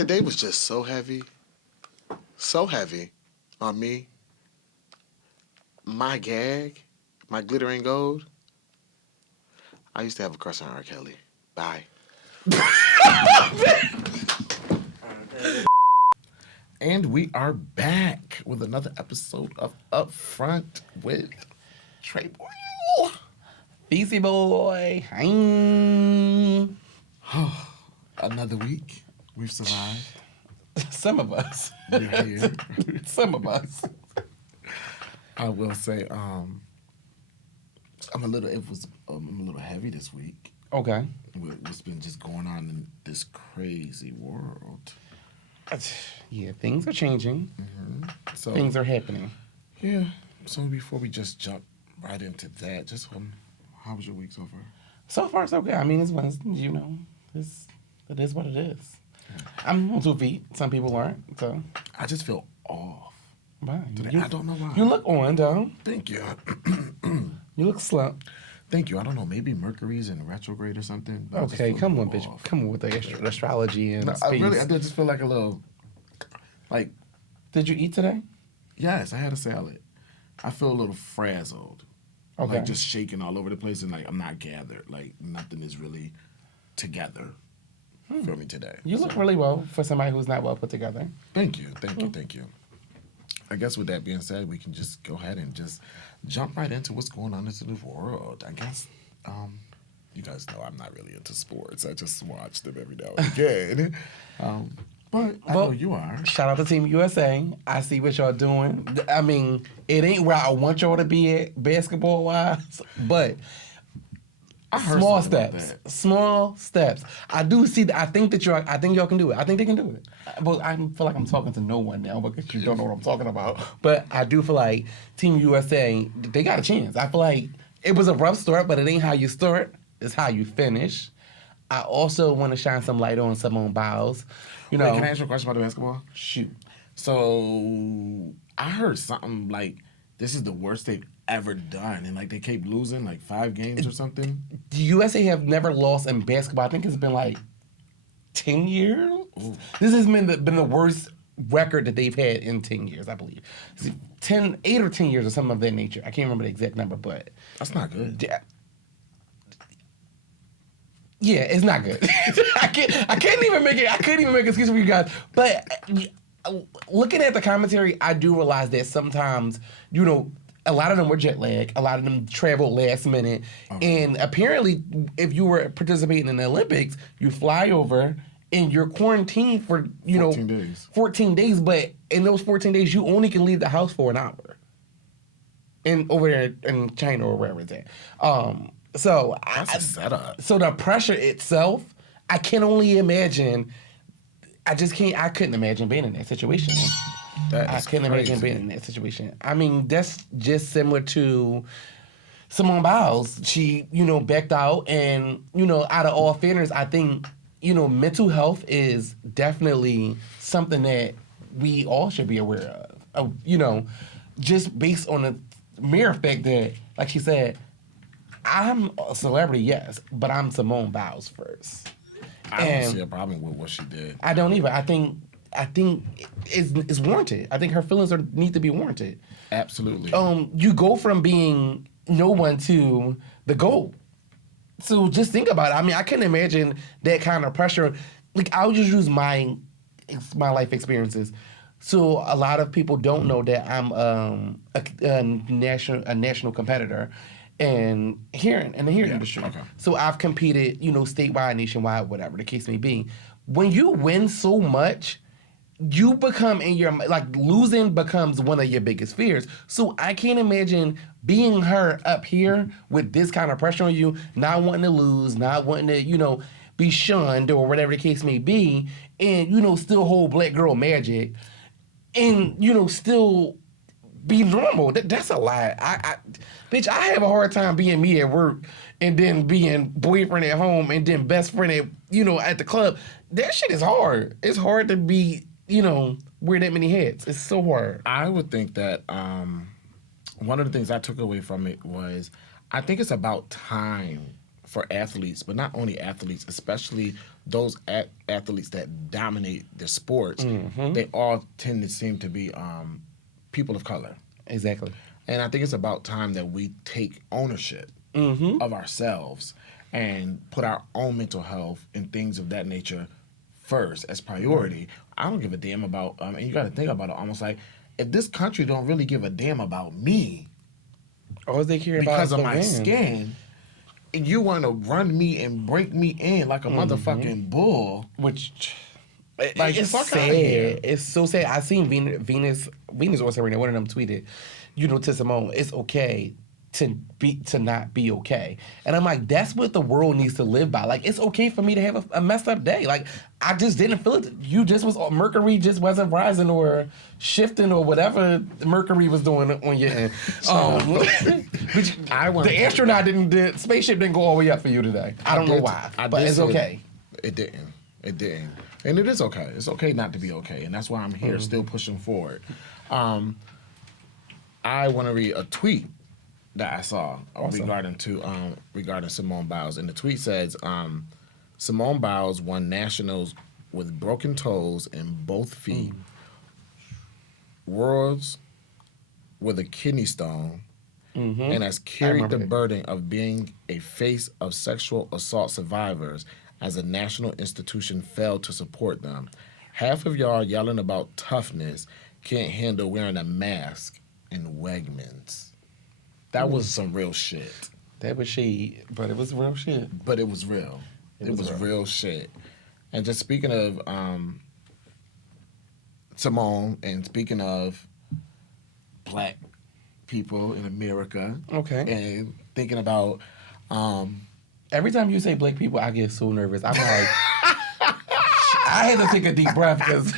Today was just so heavy on me. My gag, my glittering gold. I used to have a crush on R. Kelly. Bye. And we are back with another episode of Upfront with Trey Boyle. Feesey boy. Another week. We've survived. Some of us. We're here. Some of us. I will say, I'm a little heavy this week. Okay. With what's been just going on in this crazy world. Yeah, things are changing. Mm-hmm. So things are happening. Yeah. So before we just jump right into that, just how was your week so far? So far, so good. I mean, it is what it is. I'm on 2 feet. Some people aren't. So I just feel off. Why? I don't know why. You look on, though. Thank you. You look slumped. Thank you. I don't know. Maybe Mercury's in retrograde or something. Okay, come on, bitch. Come on with the astrology and space. I did just feel like a little, like. Did you eat today? Yes, I had a salad. I feel a little frazzled. Okay. Like just shaking all over the place and like I'm not gathered. Like nothing is really together for me today. You look really well for somebody who's not well put together. Thank you. I guess with that being said, we can just go ahead and just jump right into what's going on in the world. I guess you guys know I'm not really into sports. I just watch them every now and again. But I know you are. Shout out to Team USA. I see what y'all doing. I mean, it ain't where I want y'all to be at basketball-wise, but small steps. Small steps. I do see that. I think y'all can do it. I think they can do it. But I feel like I'm talking to no one now because you don't know what I'm talking about. But I do feel like Team USA, they got a chance. I feel like it was a rough start, but it ain't how you start. It's how you finish. I also want to shine some light on Simone Biles. Wait, can I ask you a question about the basketball? Shoot. So I heard something like this is the worst they've ever done, and like they keep losing like 5 games or something. The USA have never lost in basketball. I think it's been like 10 years. Ooh. This has been the worst record that they've had in 10 years, I believe. 8 or 10 years or something of that nature. I can't remember the exact number, but that's not good. Yeah, it's not good. I couldn't even make an excuse for you guys. But looking at the commentary, I do realize that sometimes, a lot of them were jet lag. A lot of them traveled last minute. Okay. And apparently, if you were participating in the Olympics, you fly over and you're quarantined for, 14 days. 14 days. But in those 14 days, you only can leave the house for an hour. Over there in China or wherever it's at. So that's a setup. So the pressure itself, I can only imagine. I couldn't imagine being in that situation. I couldn't imagine being in that situation. I mean, that's just similar to Simone Biles. She, backed out, and out of all fairness, I think mental health is definitely something that we all should be aware of. Just based on the mere fact that, like she said, I'm a celebrity, yes, but I'm Simone Biles first. I don't see a problem with what she did. I don't either. I think it's warranted. I think her feelings need to be warranted. Absolutely. You go from being no one to the GOAT. So just think about it. I mean, I couldn't imagine that kind of pressure. Like, I'll just use my life experiences. So a lot of people don't know that I'm a national competitor. And in the hearing industry. Okay. So I've competed, statewide, nationwide, whatever the case may be. When you win so much, you become losing becomes one of your biggest fears. So I can't imagine being her up here with this kind of pressure on you, not wanting to lose, not wanting to, be shunned or whatever the case may be, and, still hold black girl magic, and, still be normal. That's a lie. Bitch, I have a hard time being me at work and then being boyfriend at home and then best friend at the club. That shit is hard. It's hard to be, wear that many hats. It's so hard. I would think that one of the things I took away from it was I think it's about time for athletes, but not only athletes, especially those athletes that dominate their sports, they all tend to seem to be people of color. Exactly. And I think it's about time that we take ownership of ourselves and put our own mental health and things of that nature first as priority. I don't give a damn about, and you got to think about it almost like, if this country don't really give a damn about me All they care about because is of the my win. skin, and you want to run me and break me in like a motherfucking bull. Which, Like, it's fuck outta here. sad. It's so sad. I seen Venus or Serena, one of them tweeted, to Simone, it's okay to not be okay. And I'm like, that's what the world needs to live by. Like, it's okay for me to have a messed up day. Like, I just didn't feel it. Mercury just wasn't rising or shifting or whatever Mercury was doing on your end. The astronaut the spaceship didn't go all the way up for you today. I don't know why, but it's okay. It didn't. And it is okay. It's okay not to be okay. And that's why I'm here still pushing forward. I want to read a tweet that I saw regarding Simone Biles. And the tweet says, Simone Biles won nationals with broken toes in both feet, worlds with a kidney stone, and has carried the burden of being a face of sexual assault survivors as a national institution failed to support them. Half of y'all yelling about toughness can't handle wearing a mask in Wegmans. That was some real shit. That was shade, but it was real shit. But it was real. It was real shit. And just speaking of Simone, and speaking of black people in America, and thinking about every time you say black people, I get so nervous. I'm like, I had to take a deep breath because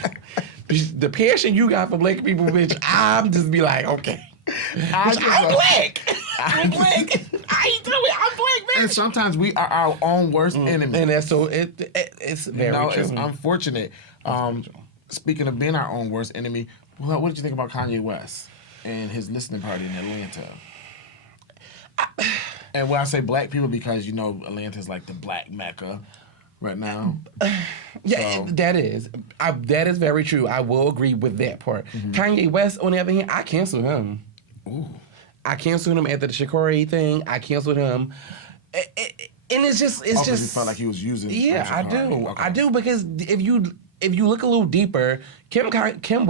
the passion you got for black people, bitch, I'm just be like, okay. I'm black. I'm black. I ain't doing it. I'm black, bitch. And sometimes we are our own worst enemy. And that's so it's very true. It's unfortunate. Speaking of being our own worst enemy, what did you think about Kanye West and his listening party in Atlanta? And when I say black people, because Atlanta's like the black Mecca right now. Yeah, so. That is very true. I will agree with that part. Kanye West, on the other hand, I canceled him. Ooh. I canceled him after the Shakari thing. I canceled him. And it's just... You felt like he was using... Yeah, I do. Okay. I do, because if you look a little deeper, Kim Kardashian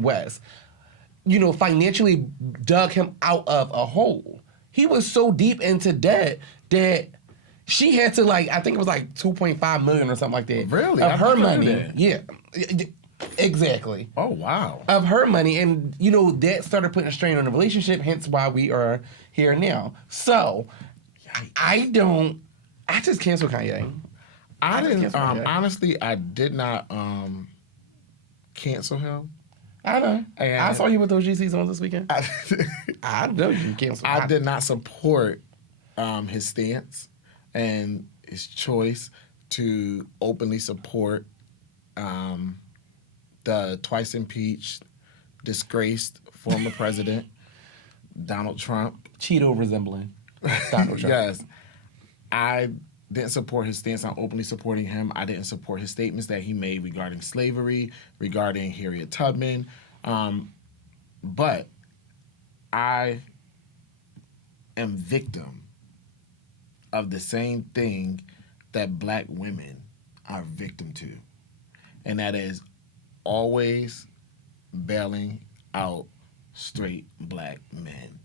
West, financially dug him out of a hole. He was so deep into debt that she had to, I think it was $2.5 million or something like that. Really? Of her money. Yeah. Exactly. Oh, wow. Of her money. And, that started putting a strain on the relationship, hence why we are here now. So, I just canceled Kanye. I didn't, honestly, I did not cancel him. I know. And I saw you with those GCs on this weekend. I know you canceled. I did not support his stance and his choice to openly support the twice impeached, disgraced former president, Donald Trump. Cheeto resembling Donald Trump. Yes. I didn't support his stance on openly supporting him. I didn't support his statements that he made regarding slavery, regarding Harriet Tubman. But I am victim of the same thing that black women are victim to. And that is always bailing out straight black men.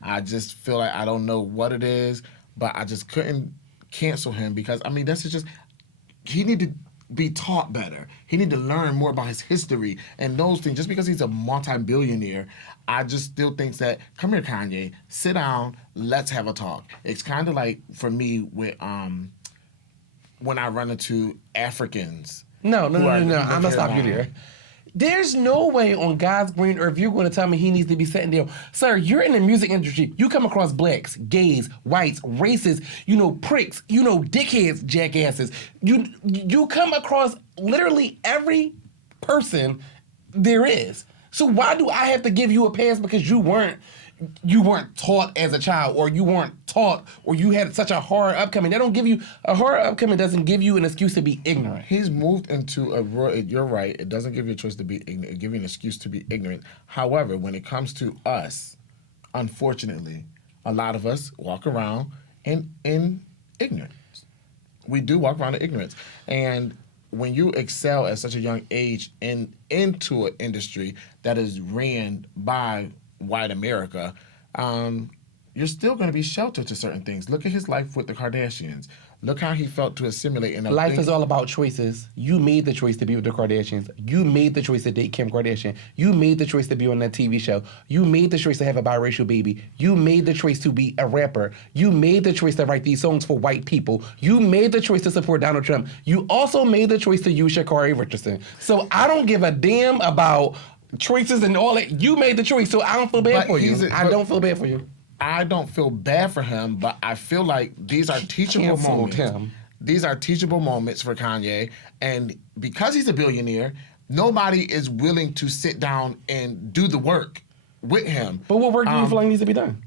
I just feel like I don't know what it is, but I just couldn't cancel him because, this is just, he need to be taught better. He need to learn more about his history and those things. Just because he's a multi-billionaire, I just still think that, come here, Kanye, sit down, let's have a talk. It's kind of like, for me, with when I run into Africans. No. I'm going to stop you there. There's no way on God's green earth you're going to tell me he needs to be sitting there. Sir, you're in the music industry. You come across blacks, gays, whites, racists, pricks, dickheads, jackasses. You come across literally every person there is. So why do I have to give you a pass because you weren't you weren't taught as a child, or you weren't taught, or you had such a hard upcoming. They don't give you a hard upcoming. Doesn't give you an excuse to be ignorant. He's moved into a world. You're right. It doesn't give you a choice to be ignorant. It gives you an excuse to be ignorant. However, when it comes to us, unfortunately, a lot of us walk around in ignorance. We do walk around in ignorance, and when you excel at such a young age into an industry that is ran by white America, you're still going to be sheltered to certain things. Look at his life with the Kardashians. Look how he felt to assimilate. Life is all about choices. You made the choice to be with the Kardashians. You made the choice to date Kim Kardashian. You made the choice to be on that TV show. You made the choice to have a biracial baby. You made the choice to be a rapper. You made the choice to write these songs for white people. You made the choice to support Donald Trump. You also made the choice to use Sha'Carri Richardson. So I don't give a damn about choices and all that. You made the choice, so I don't feel bad for you. I don't feel bad for you. I don't feel bad for him, but I feel like these are teachable moments. These are teachable moments for Kanye, and because he's a billionaire, nobody is willing to sit down and do the work with him. But what work do you feel like needs to be done?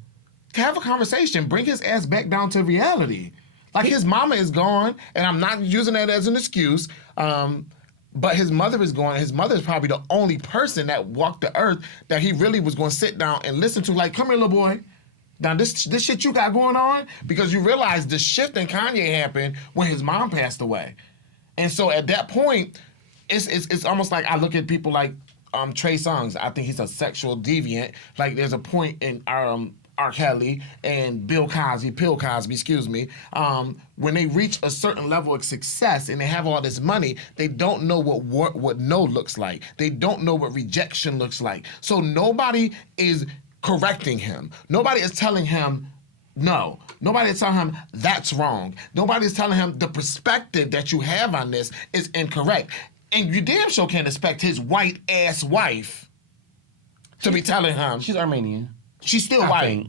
To have a conversation, bring his ass back down to reality. Like, his mama is gone, and I'm not using that as an excuse, but his mother is gone. His mother is probably the only person that walked the earth that he really was going to sit down and listen to. Like, come here, little boy. Now, this shit you got going on, because you realize the shift in Kanye happened when his mom passed away. And so at that point, it's almost like I look at people like Trey Songz. I think he's a sexual deviant. Like, there's a point in R. Kelly and Bill Cosby, excuse me, when they reach a certain level of success and they have all this money, they don't know what no looks like. They don't know what rejection looks like. So nobody is correcting him. Nobody is telling him no. Nobody is telling him that's wrong. Nobody is telling him the perspective that you have on this is incorrect. And you damn sure can't expect his white ass wife to be telling him. She's Armenian. She's still white.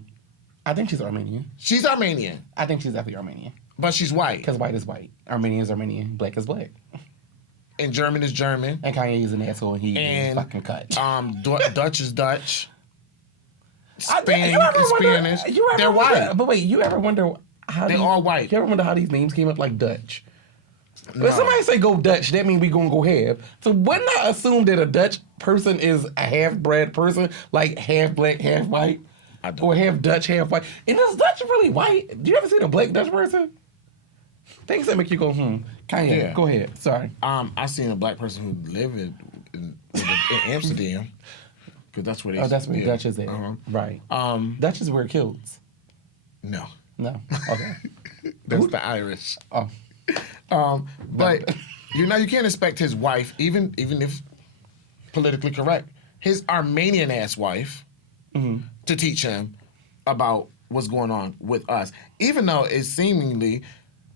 I think she's Armenian. She's Armenian. I think she's definitely Armenian. But she's white. Because white is white. Armenian is Armenian. Black is black. And German is German. And Kanye is an asshole and he is fucking cut. Dutch is Dutch. Spain is Spanish. They're white. But wait, you ever wonder how they're all white. You ever wonder how these names came up like Dutch? No. When somebody say go Dutch, that means we gonna go half. So wouldn't I assume that a Dutch person is a half-bred person, like half black, half white? Or half Dutch, half white? And is Dutch really white? Do you ever see a black Dutch person? Things that make you go, Kanye, yeah. Go ahead. Sorry. I seen a black person who lived in Amsterdam. Because that's where they. Oh, that's where Dutch is at. Right. Dutch is where it kills. No. Okay. That's the Irish. Oh. But you can't expect his wife, even if politically correct, his Armenian ass wife, to teach him about what's going on with us. Even though it's seemingly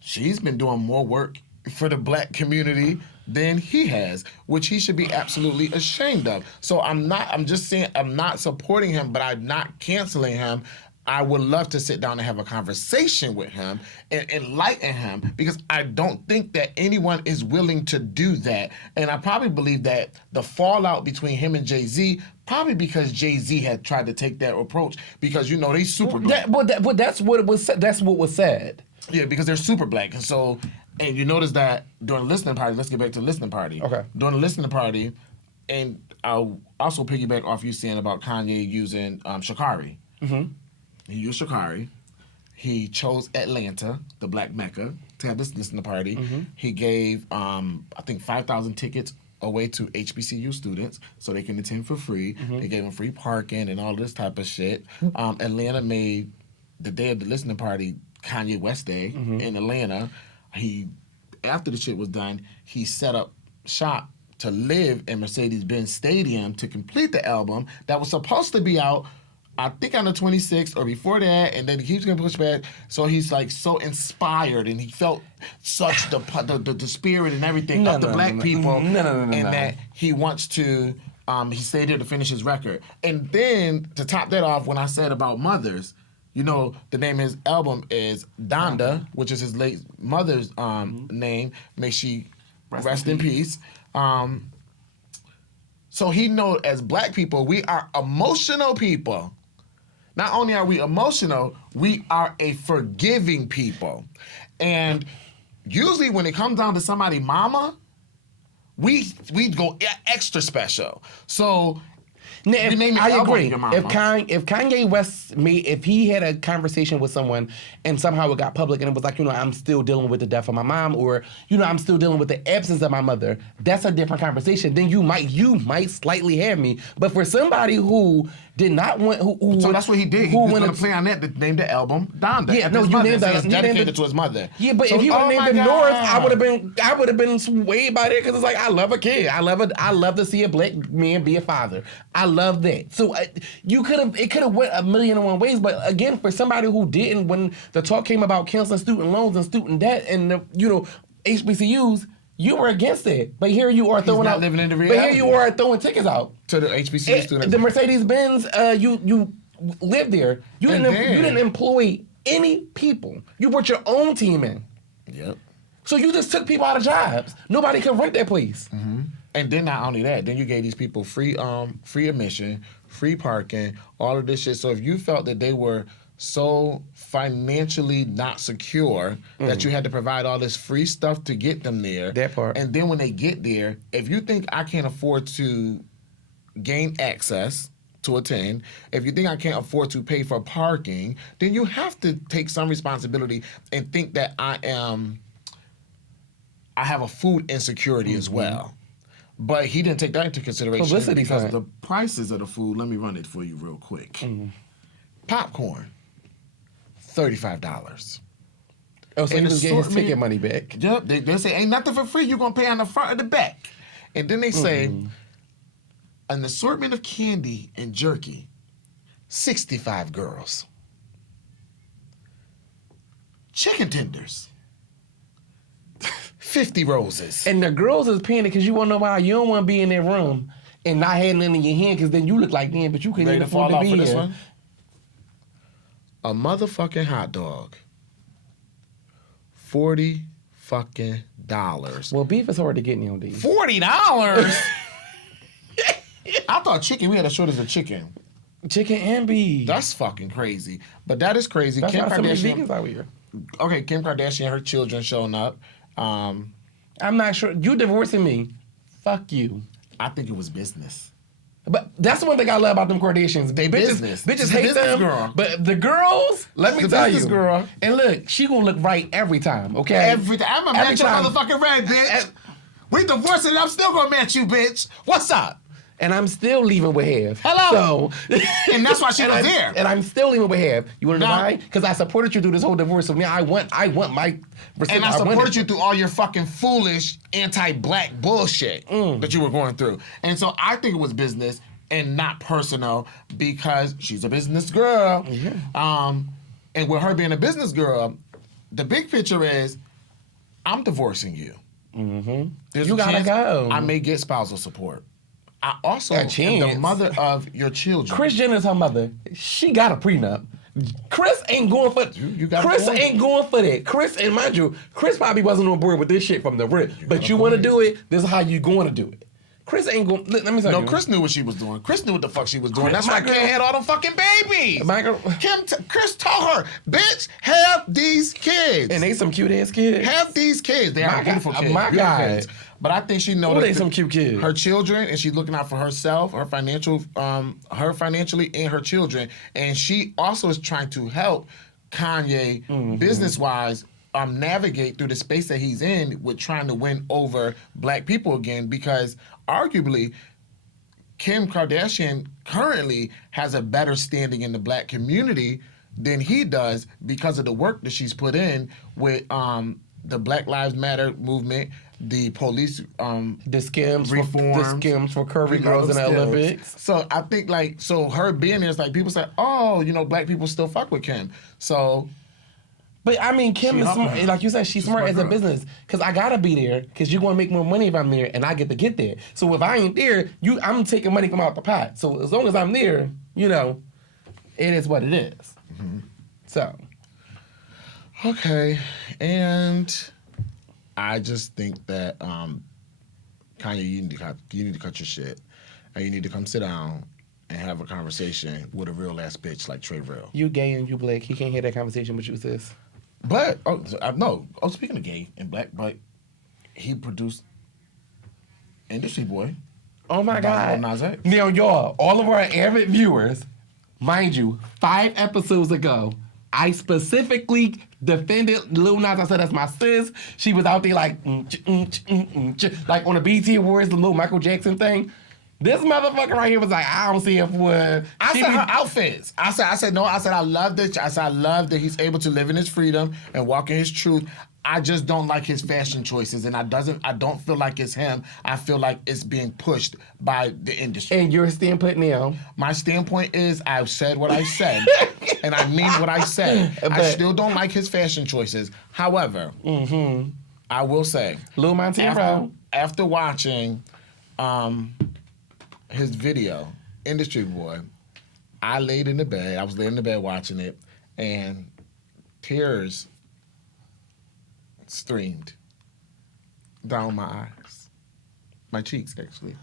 she's been doing more work for the black community than he has, which he should be absolutely ashamed of. So I'm just saying, I'm not supporting him, but I'm not canceling him. I would love to sit down and have a conversation with him and enlighten him, because I don't think that anyone is willing to do that. And I probably believe that the fallout between him and Jay-Z, probably because Jay-Z had tried to take that approach, because they super black. But that's what was said. Yeah, because they're super black. And so, and you notice that during the listening party, let's get back to the listening party. Okay. During the listening party, and I'll also piggyback off you saying about Kanye using Sha'Carri. He used Sha'Carri. He chose Atlanta, the Black Mecca, to have this listening party. He gave, I think, 5,000 tickets away to HBCU students so they can attend for free. They gave them free parking and all this type of shit. Atlanta made the day of the listening party Kanye West Day in Atlanta. After the shit was done, he set up shop to live in Mercedes-Benz Stadium to complete the album that was supposed to be out, I think, on the 26th or before that, and then he keeps getting pushed back. So he's like so inspired, and he felt such the spirit and everything of the black people, and that he wants to. He stayed there to finish his record, and then to top that off, when I said about mothers, the name of his album is Donda, which is his late mother's name. May she rest in peace. So he knows, as black people, we are emotional people. not only are we emotional, we are a forgiving people. And usually when it comes down to somebody mama, we go extra special. So Now, you name your I album agree. your mama. If Kanye West if he had a conversation with someone and somehow it got public and it was like, I'm still dealing with the death of my mom, or I'm still dealing with the absence of my mother, that's a different conversation. Then you might slightly have me. But for somebody who did not want, so that's what he did. He was going to play on that to name the album Donda. Yeah, no, you named that. It's dedicated to his mother. Yeah, but if he would have named it North, I would have been swayed by that because it's like I love a kid. I love to see a black man be a father. I love that. So it could have went a million and one ways. But again, for somebody who didn't, when the talk came about canceling student loans and student debt and HBCUs. You were against it, but here you are throwing out. Living in the reality. But here you are throwing tickets out to the HBCU students. The Mercedes Benz. You lived there. You didn't employ any people. You brought your own team in. Yep. So you just took people out of jobs. Nobody could rent that place. Mm-hmm. And then not only that, then you gave these people free admission, free parking, all of this shit. So if you felt that they were so financially not secure that you had to provide all this free stuff to get them there. That part. And then when they get there, if you think I can't afford to gain access to attend, if you think I can't afford to pay for parking, then you have to take some responsibility and think that I have a food insecurity as well. But he didn't take that into consideration Publicity because time. the prices of the food, let me run it for you real quick. Popcorn. $35. Oh, so he was getting his assortment- ticket money back. Yep, they say ain't nothing for free. You're gonna pay on the front or the back, and then they say an assortment of candy and jerky, 65 girls. Chicken tenders, 50 roses. And the girls is paying it because you want to know why you don't want to be in that room and not having it in your hand because then you look like them, but you couldn't Ready even to fall afford to off be for this here. one? A motherfucking hot dog. $40 fucking dollars. Well, beef is hard to get nowadays. $40? I thought chicken, we had a shortage of chicken. Chicken and beef. That's fucking crazy. But that is crazy. That's Kim why so many Kardashian. vegans out here. Okay, Kim Kardashian and her children showing up. I'm not sure. You divorcing me. Fuck you. I think it was business. But that's one thing I love about them Kardashians. They business. Bitches She's a hate business them. girl. But the girls, let me She's a tell you. business girl. And look, she gonna look right every time, okay? Every time. I'm gonna Every match your time. motherfucking red, bitch. We divorced and I'm still gonna match you, bitch. What's up? And I'm still leaving with half. Hello. So, And that's why she was there. And I'm still leaving with half. You wanna know No. why? Because I supported you through this whole divorce. So now I want my And I supported you through all your fucking foolish anti-black bullshit that you were going through. And so I think it was business and not personal because she's a business girl. Yeah. And with her being a business girl, the big picture is I'm divorcing you. There's You a gotta chance go. I may get spousal support. I also A am the chance. mother of your children. Kris Jenner's her mother. She got a prenup. Chris ain't going for You got a Chris point. ain't going for that. Chris, and mind you, Chris probably wasn't on board with this shit from the rip. But you want to do it, this is how you going to do it. Chris ain't going. Let me tell you. No, Chris knew what she was doing. Chris knew what the fuck she was doing. Chris- That's why my girl- Kim had all them fucking babies. My girl- Chris told her, bitch, have these kids. And they some cute ass kids. Have these kids. They My are beautiful God- kids. my beautiful God. kids. But I think she Oh, noticed they some cute kids. her children, and she's looking out for herself, her financially, and her children. And she also is trying to help Kanye business-wise navigate through the space that he's in with trying to win over black people again, because arguably Kim Kardashian currently has a better standing in the black community than he does because of the work that she's put in with the Black Lives Matter movement, the police The skims reforms. for curvy We girls in love the skills. Olympics. So I think her being there is like people say, oh, black people still fuck with Kim. So But I mean, Kim She is helping smart. her. Like you said, she's smart smart as a girl. business. Because I gotta be there. Because you're gonna make more money if I'm there, and I get to get there. So if I ain't there, I'm taking money from out the pot. So as long as I'm there, it is what it is. So okay, and I just think that Kanye, you need to cut your shit, and you need to come sit down. and have a conversation with a real ass bitch like Trey Real. You gay and you black. He can't hear that conversation with you, sis. But speaking of gay and black, but he produced Industry Boy. Oh my God. Lil Nas X. Now, y'all, all of our avid viewers, mind you, 5 episodes ago, I specifically defended Lil Nas. I said, that's my sis. She was out there like on the BET Awards, the little Michael Jackson thing. This motherfucker right here was like, I don't see it for. I said her outfits. I said no. I said I love that. I said I love that he's able to live in his freedom and walk in his truth. I just don't like his fashion choices, and I don't feel like it's him. I feel like it's being pushed by the industry. And your standpoint now? My standpoint is I've said what I said, and I mean what I said. I still don't like his fashion choices. However, I will say, Lil Montero, after watching his video, Industry Boy, I laid in the bed. I was laying in the bed watching it, and tears streamed down my eyes, my cheeks actually.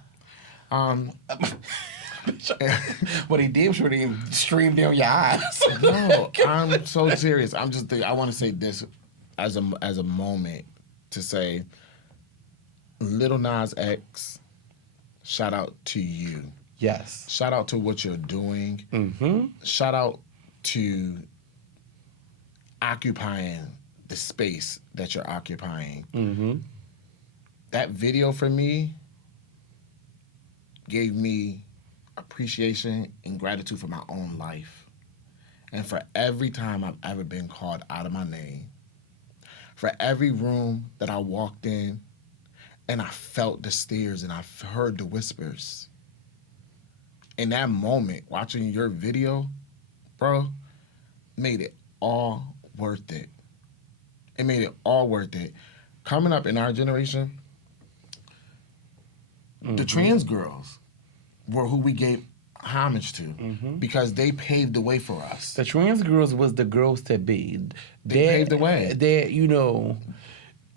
What he did sure didn't stream down your eyes. No, I'm so serious. I want to say this as a moment to say, Lil Nas X, shout out to you. Yes. Shout out to what you're doing. Mm-hmm. Shout out to occupying the space that you're occupying. Mm-hmm. That video for me gave me appreciation and gratitude for my own life. And for every time I've ever been called out of my name. For every room that I walked in and I felt the stares and I heard the whispers. In that moment, watching your video, bro, made it all worth it. It made it all worth it. Coming up in our generation, the trans girls were who we gave homage to because they paved the way for us. The trans girls was the girls to be. They paved the way.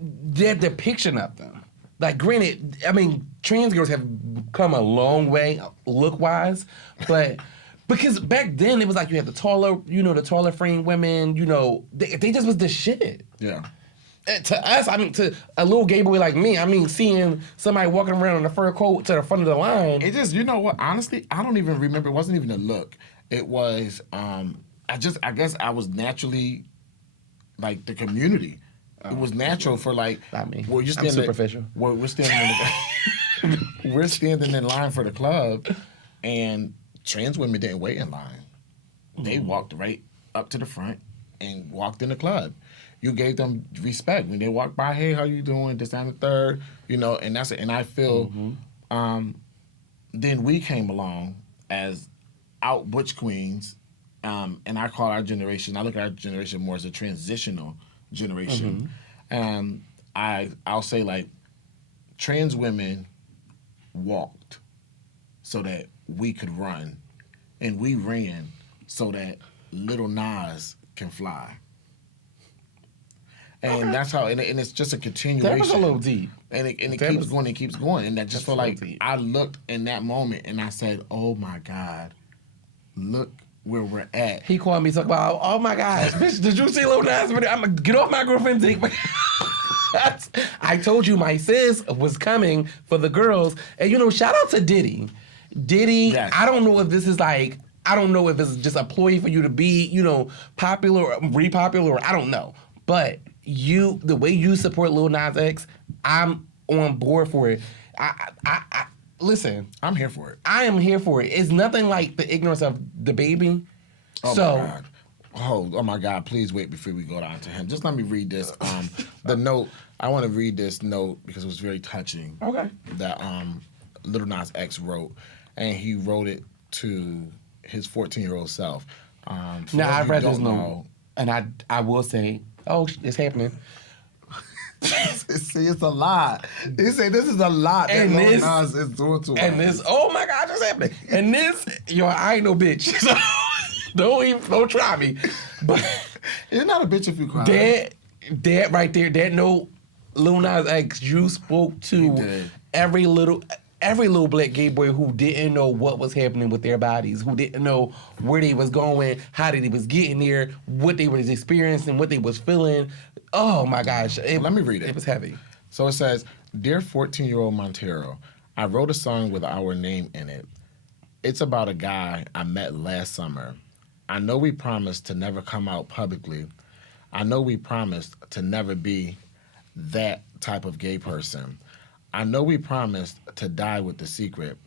Their depiction of them. Like, granted, I mean, trans girls have come a long way look-wise, but because back then it was like you had the taller frame women, they just was the shit. Yeah. To us, I mean, to a little gay boy like me, I mean, seeing somebody walking around in a fur coat to the front of the line. It just, you know what, honestly, I don't even remember. It wasn't even a look. It was, I guess I was naturally, like, the community. It was natural for, like, not me. Well, you're I'm superficial. We're standing we're standing in line for the club, and trans women didn't wait in line. They walked right up to the front and walked in the club. You gave them respect when they walked by. Hey, how you doing? This and the third, and that's it. And I feel, then we came along as out butch queens, and I call our generation. I look at our generation more as a transitional generation. I'll say, like, trans women walked so that we could run, and we ran so that Lil Nas can fly. And that's how, and it's just a continuation. That was a little deep. And it keeps going and keeps going. And I just feel like I looked in that moment and I said, oh my God, look where we're at. He called me talking about, oh my gosh, bitch, did you see Lil Nas video? I'm going to get off my girlfriend's dick. I told you my sis was coming for the girls. And shout out to Diddy. Diddy, yes. I don't know if this is like, I don't know if it's just a ploy for you to be, popular or repopular, or I don't know. But the way you support Lil Nas X, I'm on board for it. I listen. I'm here for it. I am here for it. It's nothing like the ignorance of Dababy. Oh my God. Oh my God, please wait before we go down to him. Just let me read this. The note, I want to read this note because it was very touching. Okay. That Lil Nas X wrote. And he wrote it to his 14-year-old self. Now, I read this note, and I will say, oh, it's happening. See, it's a lot. He said this is a lot that Lil Nas is doing to us. And this, oh my God, it's happening. And this, I ain't no bitch. So don't try me. But you're not a bitch if you cry. That right there, that note, Lil Nas X, you spoke to every little. every little black gay boy who didn't know what was happening with their bodies, who didn't know where they was going, how they was getting there, what they was experiencing, what they was feeling. Oh my gosh. Let me read it. It was heavy. So it says, Dear 14-year-old Montero, I wrote a song with our name in it. It's about a guy I met last summer. I know we promised to never come out publicly. I know we promised to never be that type of gay person. I know we promised to die with the secret,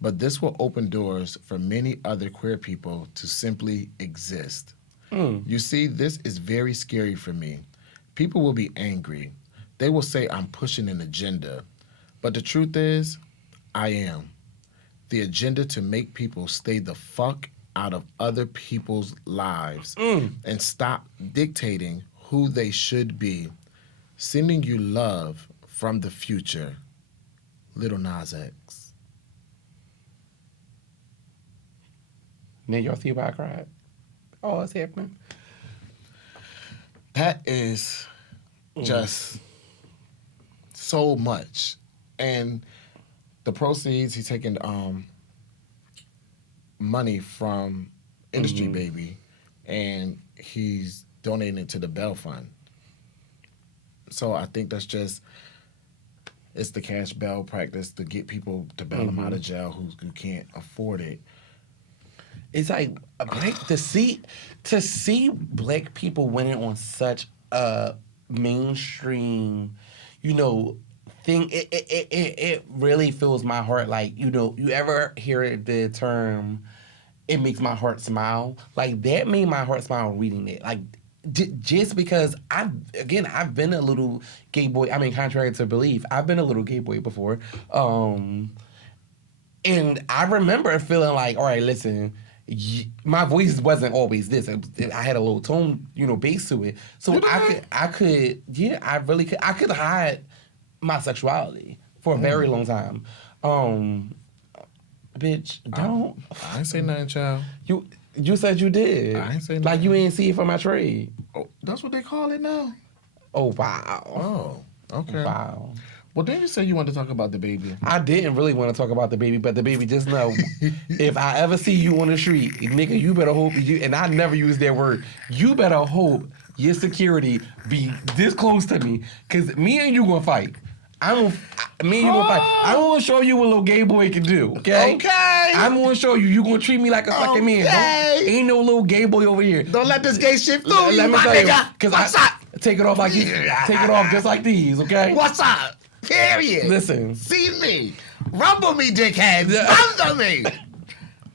but this will open doors for many other queer people to simply exist. You see, this is very scary for me. People will be angry. They will say I'm pushing an agenda. But the truth is, I am. The agenda to make people stay the fuck out of other people's lives and stop dictating who they should be. Sending you love from the future. Lil Nas X. Now y'all see why I cried? Oh, it's happening. That is just so much. And the proceeds, he's taking money from Industry Baby, and he's donating it to the Bell Fund. So I think that's just, it's the cash bail practice to get people to bail them out of jail who can't afford it. It's like to see black people winning on such a mainstream, thing. It really fills my heart. Like, you ever hear the term, it makes my heart smile? Like, that made my heart smile reading it. Like, just because I've been a little gay boy. I mean, contrary to belief, I've been a little gay boy before. And I remember feeling like, all right, listen, my voice wasn't always this. I had a little tone, bass to it. So I could hide my sexuality for a very long time. Bitch, don't. I ain't say nothing, child. You said you did. I ain't say nothing. Like you ain't see it for my trade. Oh, that's what they call it now? Oh, wow. Oh, okay. Wow. Well, didn't you say you wanted to talk about Dababy? I didn't really want to talk about Dababy, but Dababy, just know, if I ever see you on the street, nigga, you better hope and I never use that word, you better hope your security be this close to me, because me and you gonna fight. Gonna fight. I'm gonna show you what a little gay boy can do, okay? Okay. I'm gonna show you. You gonna treat me like a fucking man. Ain't no little gay boy over here. Don't let this gay shit fool you, Let me my tell nigga. you, because What's up? take it off like these. Take it off just like these, okay? What's up? Period. Listen. See me. Rumble me, dickhead. Rumble me.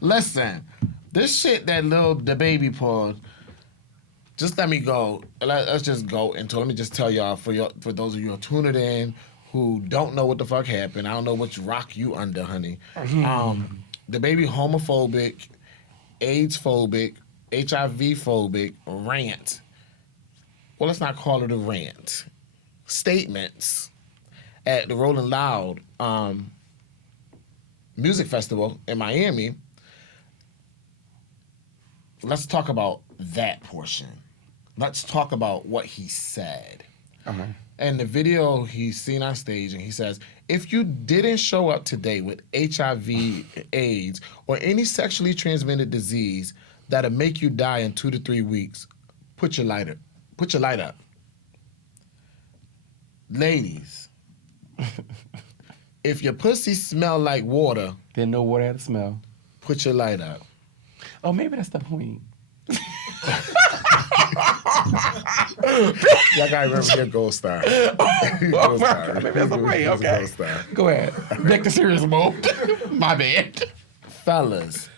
Listen. This shit that Lil Dababy pulled, just let me go. Let's just go into it. Let me just tell y'all, for those of you who are tuning in, who don't know what the fuck happened. I don't know which rock you under, honey. Dababy homophobic, AIDS phobic, HIV phobic rant. Well, let's not call it a rant. Statements at the Rolling Loud music festival in Miami. Let's talk about that portion. Let's talk about what he said. And the video he's seen on stage, and he says, if you didn't show up today with HIV, AIDS, or any sexually transmitted disease that'll make you die in 2 to 3 weeks, put your light up. Ladies, if your pussy smell like water, Then no water had to smell. put your light up. Oh, maybe that's the point. Y'all gotta remember your gold star. Gold star. Maybe that's the point. Okay. Gold star. Go ahead. Back to serious mode. My bad. Fellas,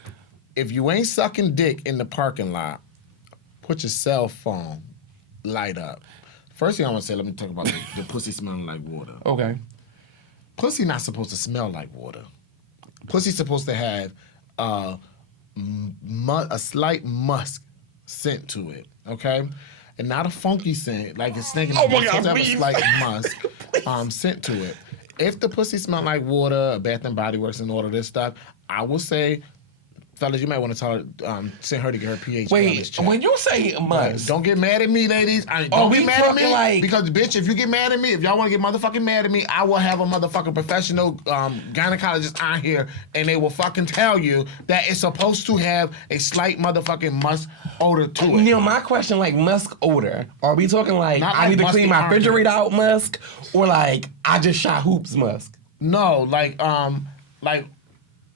if you ain't sucking dick in the parking lot, put your cell phone light up. First thing I want to say, let me talk about the pussy smelling like water. Okay. Pussy not supposed to smell like water. Pussy's supposed to have a slight musk scent to it, okay? And not a funky scent, like it's stinking. Oh my It's supposed God, to have a please. slight musk scent to it. If the pussy smell like water, Bath and Body Works and all of this stuff, I will say fellas, you might want to tell her, send her to get her PhD. Wait, when you say must, don't get mad at me, ladies. Don't get mad at me because, bitch, if you get mad at me, if y'all want to get motherfucking mad at me, I will have a motherfucking professional gynecologist on here, and they will fucking tell you that it's supposed to have a slight motherfucking musk odor to it. Neil, my question, like musk odor, are we talking like I need to clean my refrigerator out musk, or like I just shot hoops musk? No, like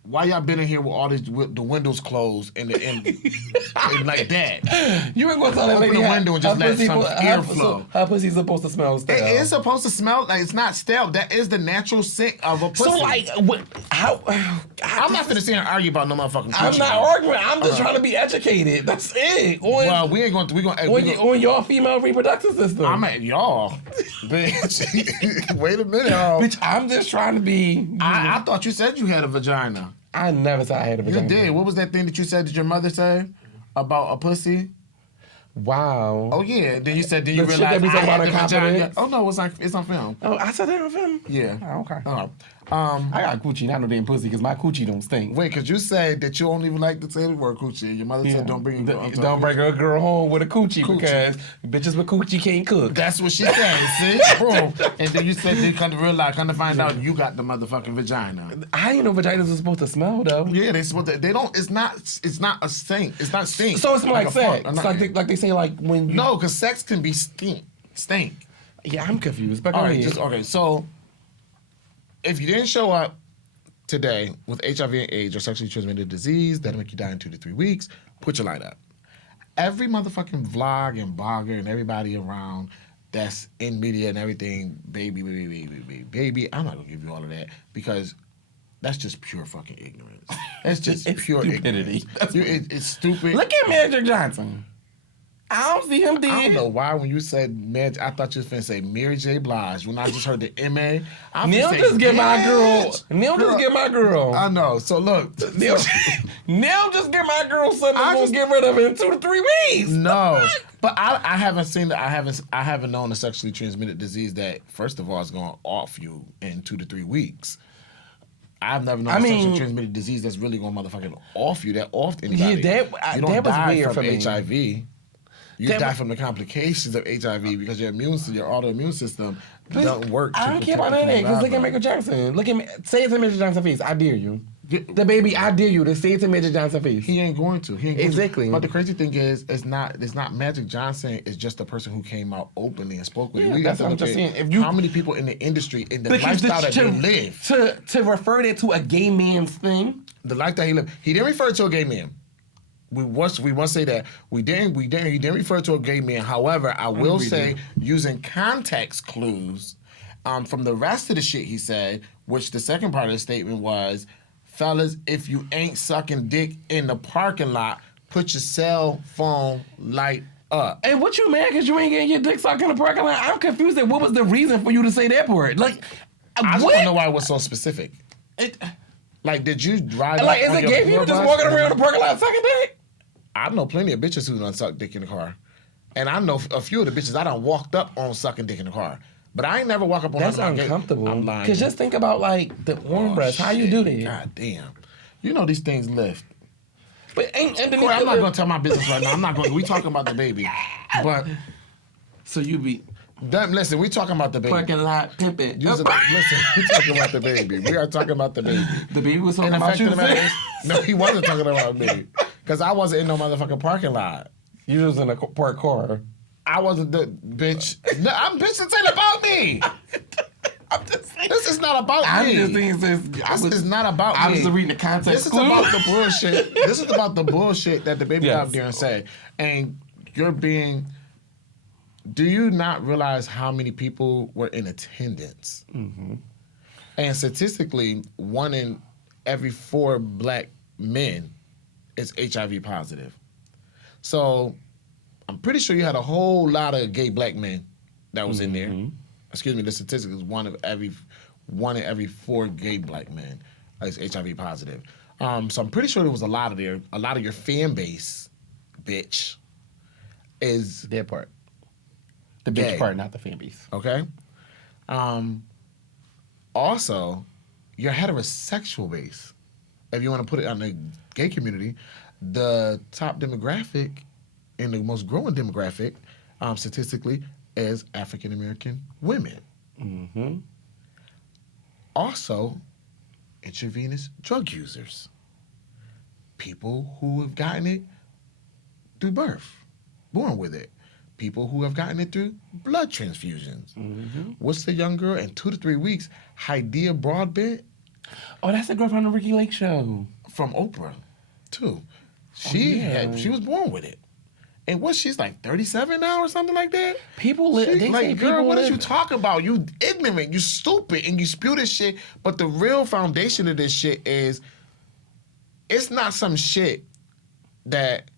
why y'all been in here with all these with the windows closed and like that? You ain't gonna tell that lady open the window and just let some airflow. Her pussy's supposed to smell stale. It is supposed to smell like it's not stale. That is the natural scent of a pussy. So like, what? How? I'm not finna sit here and argue about no motherfucking. I'm not arguing. I'm just trying to be educated. That's it. Well, we ain't going to. On your female reproductive system. I'm at y'all, bitch. Wait a minute, bitch. I'm just trying to be. I thought you said you had a vagina. I never said I had a vagina. You did. What was that thing that you said that your mother said about a pussy? Wow. Oh yeah. Then you said. Then you the realized shit that we I talking had about the vagina. Oh no, it's on film. Oh, I said that on film. Yeah. Oh, okay. I got coochie, not no damn pussy, because my coochie don't stink. Wait, because you said that you don't even like to say the word coochie. Your mother said don't bring a girl home with a coochie because bitches with coochie can't cook. That's what she said. See, boom. And then you said they come to find out you got the motherfucking vagina. I didn't know vaginas are supposed to smell though. Yeah, they supposed to. They don't. It's not a stink. It's not stink. So it's like sex. It's like they say like when you. No, because sex can be stink. Yeah, I'm confused. But okay. So if you didn't show up today with HIV and AIDS or sexually transmitted disease that'll make you die in 2 to 3 weeks, put your light up. Every motherfucking vlog and blogger and everybody around that's in media and everything, baby, I'm not gonna give you all of that because that's just pure fucking ignorance. That's just pure stupidity. It's stupid. Look at Magic Johnson. I don't see him dead. I don't know why when you said Magic, I thought you was finna say Mary J. Blige. When I just heard the M.A., Neil just get my girl. Neil just get my girl. I know. So look. Neil just get my girl something I'm gonna get rid of in 2 to 3 weeks. No. But I haven't seen I haven't known a sexually transmitted disease that, first of all, is going off you in 2 to 3 weeks. I've never known a sexually transmitted disease that's really going to motherfucking off you that off anybody. Yeah, you don't that was die weird from for me. HIV. You die from the complications of HIV because your autoimmune system doesn't work. I don't care about none of that because look at Michael Jackson. Say it to Magic Johnson face. I dare you. Dababy, I dare you to say it to Magic Johnson face. He ain't going to. Exactly. But the crazy thing is, it's not Magic Johnson. It's just the person who came out openly and spoke with it. We that's got to what I'm look just at saying. how many people in the industry, in the lifestyle that they live. To refer that to a gay man's thing. The lifestyle he lived. He didn't refer to a gay man. We must say that he didn't refer to a gay man. However, I will say, using context clues from the rest of the shit he said, which the second part of the statement was, fellas, if you ain't sucking dick in the parking lot, put your cell phone light up. And what you mad because you ain't getting your dick sucked in the parking lot? I'm confused at what was the reason for you to say that part. Like, I just don't know why it was so specific. Like, did you drive? Like, is it gay people just walking around the parking lot sucking dick? I know plenty of bitches who done suck dick in the car. And I know a few of the bitches I done walked up on sucking dick in the car. But I ain't never walk up on That's uncomfortable. I'm lying. Because just think about, like, the arm breast. How you do that? God damn. You know these things lift. But Corey, I'm not going to tell my business right now. I'm not going to. We talking about the baby. But. So you be. Listen, we talking about the baby. Parking lot pimping. Listen, we talking about the baby. We are talking about the baby. The baby was talking about you. No, he wasn't talking about me. Because I wasn't in no motherfucking parking lot. You was in a parked car. I wasn't the bitch. No, this ain't about me. I'm just saying. This is not about me. This is not about me. I was reading the context. This is about the bullshit. This is about the bullshit that the baby out there and say. And you're being... Do you not realize how many people were in attendance? Mm-hmm. And statistically, 1 in every 4 black men is HIV positive. So I'm pretty sure you had a whole lot of gay black men that was in there. Excuse me, the statistic is 1 in every 4 gay black men is HIV positive. So I'm pretty sure there was a lot of your fan base, bitch, is their part. The bitch part, not the fan base. Okay. Also, your heterosexual base if you want to put it on the gay community, the top demographic and the most growing demographic, statistically, is African American women. Mm-hmm. Also, intravenous drug users. People who have gotten it through birth, born with it. People who have gotten it through blood transfusions. Mm-hmm. What's the young girl in 2 to 3 weeks? Hydea Broadbent. Oh, that's the girl from the Ricky Lake show. From Oprah, too. She was born with it. And she's like 37 now or something like that? People live. They like, say girl, people what live. are you talking about? You ignorant, you stupid, and you spew this shit. But the real foundation of this shit is, it's not some shit that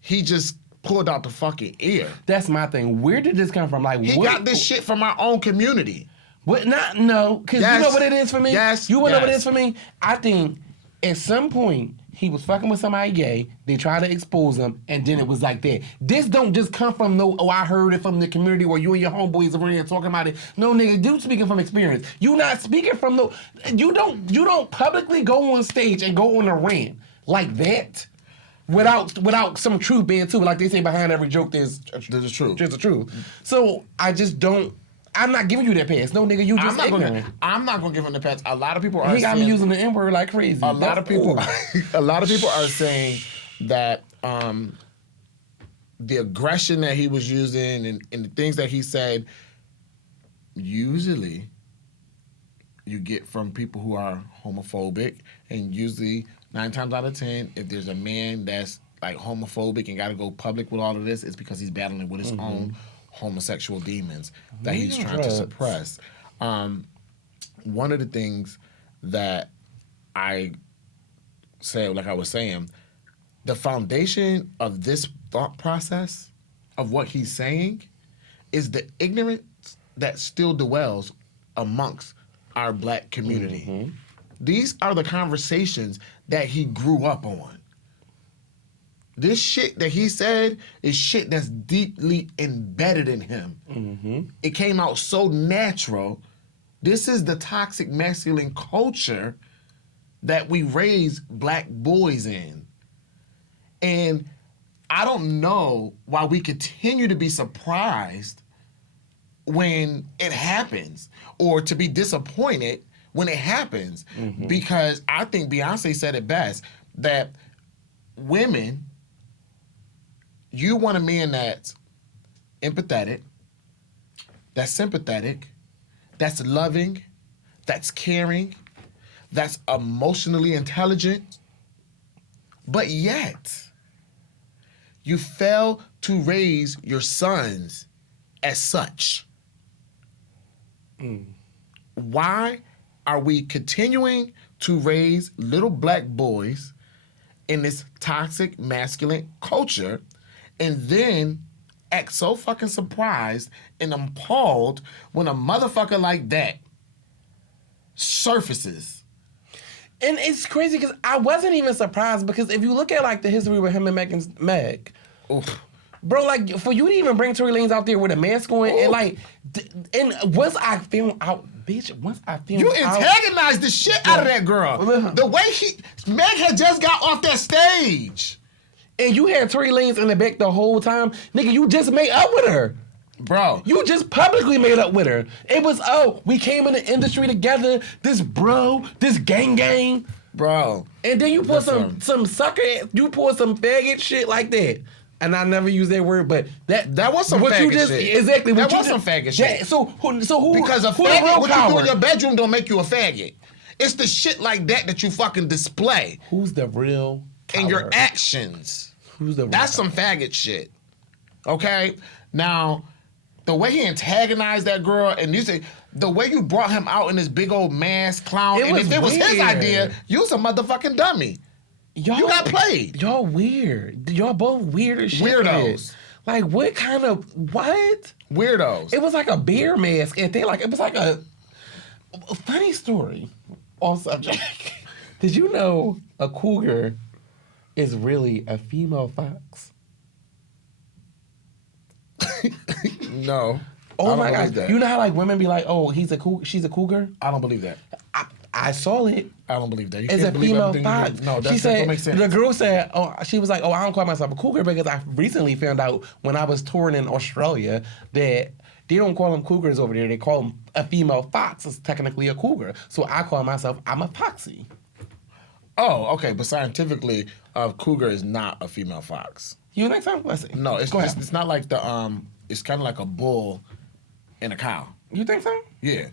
he just pulled out the fucking ear. That's my thing. Where did this come from? Like, He got this shit from our own community. What? Not no, because you know what it is for me. Yes. You wanna know what it is for me? I think at some point he was fucking with somebody gay. They tried to expose him, and then it was like that. This don't just come from I heard it from the community, or you and your homeboys around here talking about it. No, nigga, you speaking from experience. You not speaking from You don't publicly go on stage and go on a rant like that. Without some truth being too, like they say, behind every joke there's a truth. There's a truth. So I just don't. I'm not giving you that pass. No, nigga, you just ignorant. I'm not gonna give him the pass. A lot of people are. He got me using the N word like crazy. A lot of people are saying that the aggression that he was using and the things that he said, usually you get from people who are homophobic, and usually 9 times out of 10, if there's a man that's like homophobic and got to go public with all of this, it's because he's battling with his own homosexual demons that he's trying to suppress. One of the things that I say, like I was saying, the foundation of this thought process of what he's saying is the ignorance that still dwells amongst our black community. Mm-hmm. These are the conversations that he grew up on. This shit that he said is shit that's deeply embedded in him. Mm-hmm. It came out so natural. This is the toxic masculine culture that we raise black boys in. And I don't know why we continue to be surprised when it happens, or to be disappointed when it happens. Mm-hmm. Because I think Beyonce said it best, that women, you want a man that's empathetic, that's sympathetic, that's loving, that's caring, that's emotionally intelligent, but yet you fail to raise your sons as such. Why are we continuing to raise little black boys in this toxic masculine culture and then act so fucking surprised and appalled when a motherfucker like that surfaces? And it's crazy because I wasn't even surprised, because if you look at like the history with him and Meg, bro, like for you to even bring Tory Lanez out there with a mask on, and like, and once I filmed out, you antagonized the shit out of that girl. The way Meg had just got off that stage. And you had Tory Lanez in the back the whole time. Nigga, you just made up with her. Bro. You just publicly made up with her. It was, we came in the industry together, this gang. Bro. And then you put some sucker, you pour some faggot shit like that. And I never use that word, but that was some faggot shit. Exactly. That was some faggot shit. So who? Because a faggot, what you do in your bedroom don't make you a faggot. It's the shit like that you fucking display. Who's the real coward? And your actions. Who's the real That's some faggot shit. Okay? Now, the way he antagonized that girl, and you say, the way you brought him out in this big old mask clown, and if it was his idea, you was a motherfucking dummy. You got played. Y'all weird. Y'all both weird as shit. Weirdos. Like, what kind of, what? Weirdos. It was like a bear mask, and it was like a funny story on subject. Did you know a cougar is really a female fox? No. Oh my God. You know how like women be like, oh, she's a cougar? I don't believe that. I saw it. I don't believe that. You As can't a believe female everything you fox. hear. No, She that don't said, make sense. the girl said, she was like, I don't call myself a cougar because I recently found out when I was touring in Australia that they don't call them cougars over there. They call them a female fox. It's technically a cougar. So I call myself, I'm a foxy. Oh, okay. But scientifically, a cougar is not a female fox. You think so? Let's see. No, it's Go just, ahead. it's not like the it's kind of like a bull and a cow. You think so? Yeah.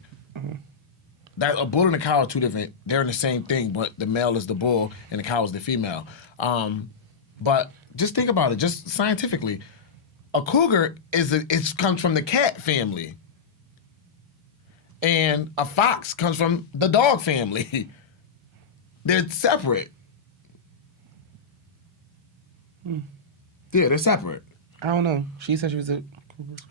That a bull and a cow are two different. They're in the same thing, but the male is the bull and the cow is the female. But just think about it, just scientifically, a cougar it comes from the cat family, and a fox comes from the dog family. They're separate. Yeah, they're separate. I don't know. She said she was a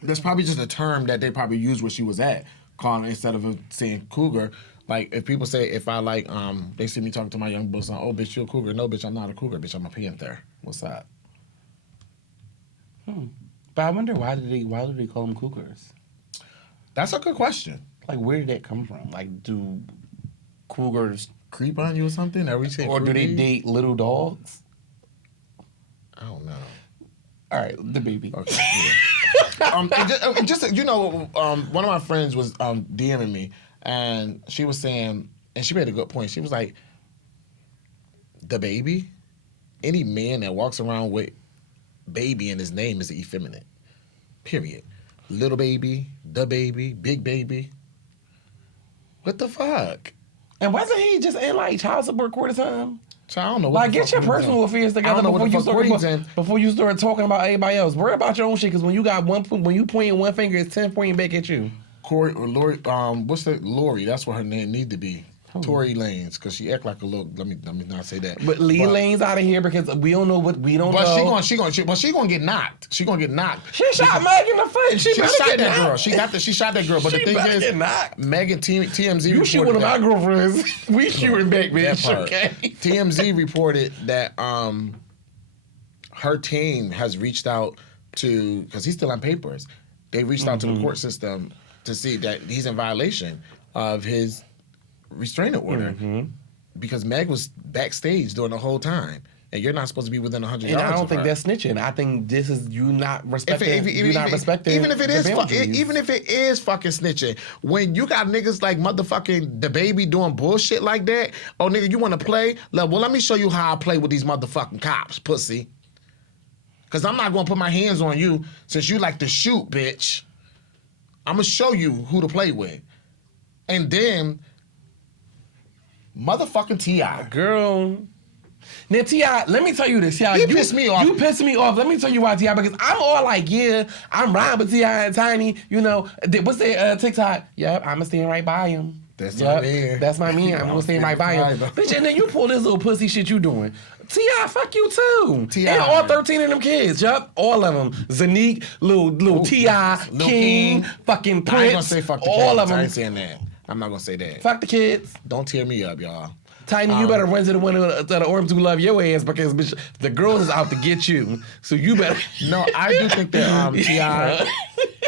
That's probably just a term that they probably used where she was at, calling instead of saying cougar. Like if people say if I like they see me talking to my young son, oh bitch, you a cougar. No bitch, I'm not a cougar, bitch, I'm a panther. What's that? But I wonder why did they call them cougars? That's a good question. Like where did that come from? Like do cougars Creep on you or something? Are we saying or do they creepy? date little dogs? I don't know. All right, the baby. Okay. Yeah. And just you know, one of my friends was DMing me, and she was saying, and she made a good point. She was like, Dababy, any man that walks around with baby in his name is effeminate. Period. Little baby, the baby, big baby. What the fuck? And wasn't he just in like child support court or something? So I don't know. What Like the get fuck your he's personal doing. affairs I together don't know what before you start talking about everybody else. Worry about your own shit because when you got when you pointing one finger, it's 10 pointing back at you. Corey or Lori, what's that? Lori, that's what her name need to be. Tory Lanez, because she act like a little. Let me not say that. But Lee Lane's out of here because we don't know what we don't But know. she gonna get knocked. She gonna get knocked. She shot Meg in the foot. She better shot get that girl. knocked. She shot that girl. But She the thing better is, get knocked. Megan TMZ You shoot reported one of my that. girlfriends. We shooting back, That bitch. part. Okay. TMZ reported that her team has reached out to, because he's still on papers. They reached out to the court system to see that he's in violation of his restraining order because Meg was backstage during the whole time, and you're not supposed to be within 100 And yards. I don't of think her. that's snitching. I think this is you not respecting. You not respecting. Even if it is, the boundaries. even if it is fucking snitching, when you got niggas like motherfucking Dababy doing bullshit like that, oh nigga, you want to play? Well, let me show you how I play with these motherfucking cops, pussy. Cause I'm not gonna put my hands on you since you like to shoot, bitch. I'm gonna show you who to play with, and then motherfucking T.I. Girl. Now, T.I., let me tell you this, T.I. He pissed me off. You pissed me off. Let me tell you why, T.I., because I'm all like, yeah, I'm riding with T.I. and Tiny. You know, what's that TikTok? Yep, I'm going to stand right by him. That's yep, my man. That's my man. I'm going to stand right by him. Bitch, and then you pull this little pussy shit you doing. T.I., fuck you too. T.I. And all 13 of them kids. Yup, all of them. Zanique, little T.I., Lil King, King. fucking Prince. I ain't gonna say fuck the all kids. of them. I ain't saying that. I'm not gonna say that. Fuck the kids. Don't tear me up, y'all. Tiny, you better run to the window of the Orms who love your ass because bitch, the girl is out to get you. So you better. No, I do think that T.I.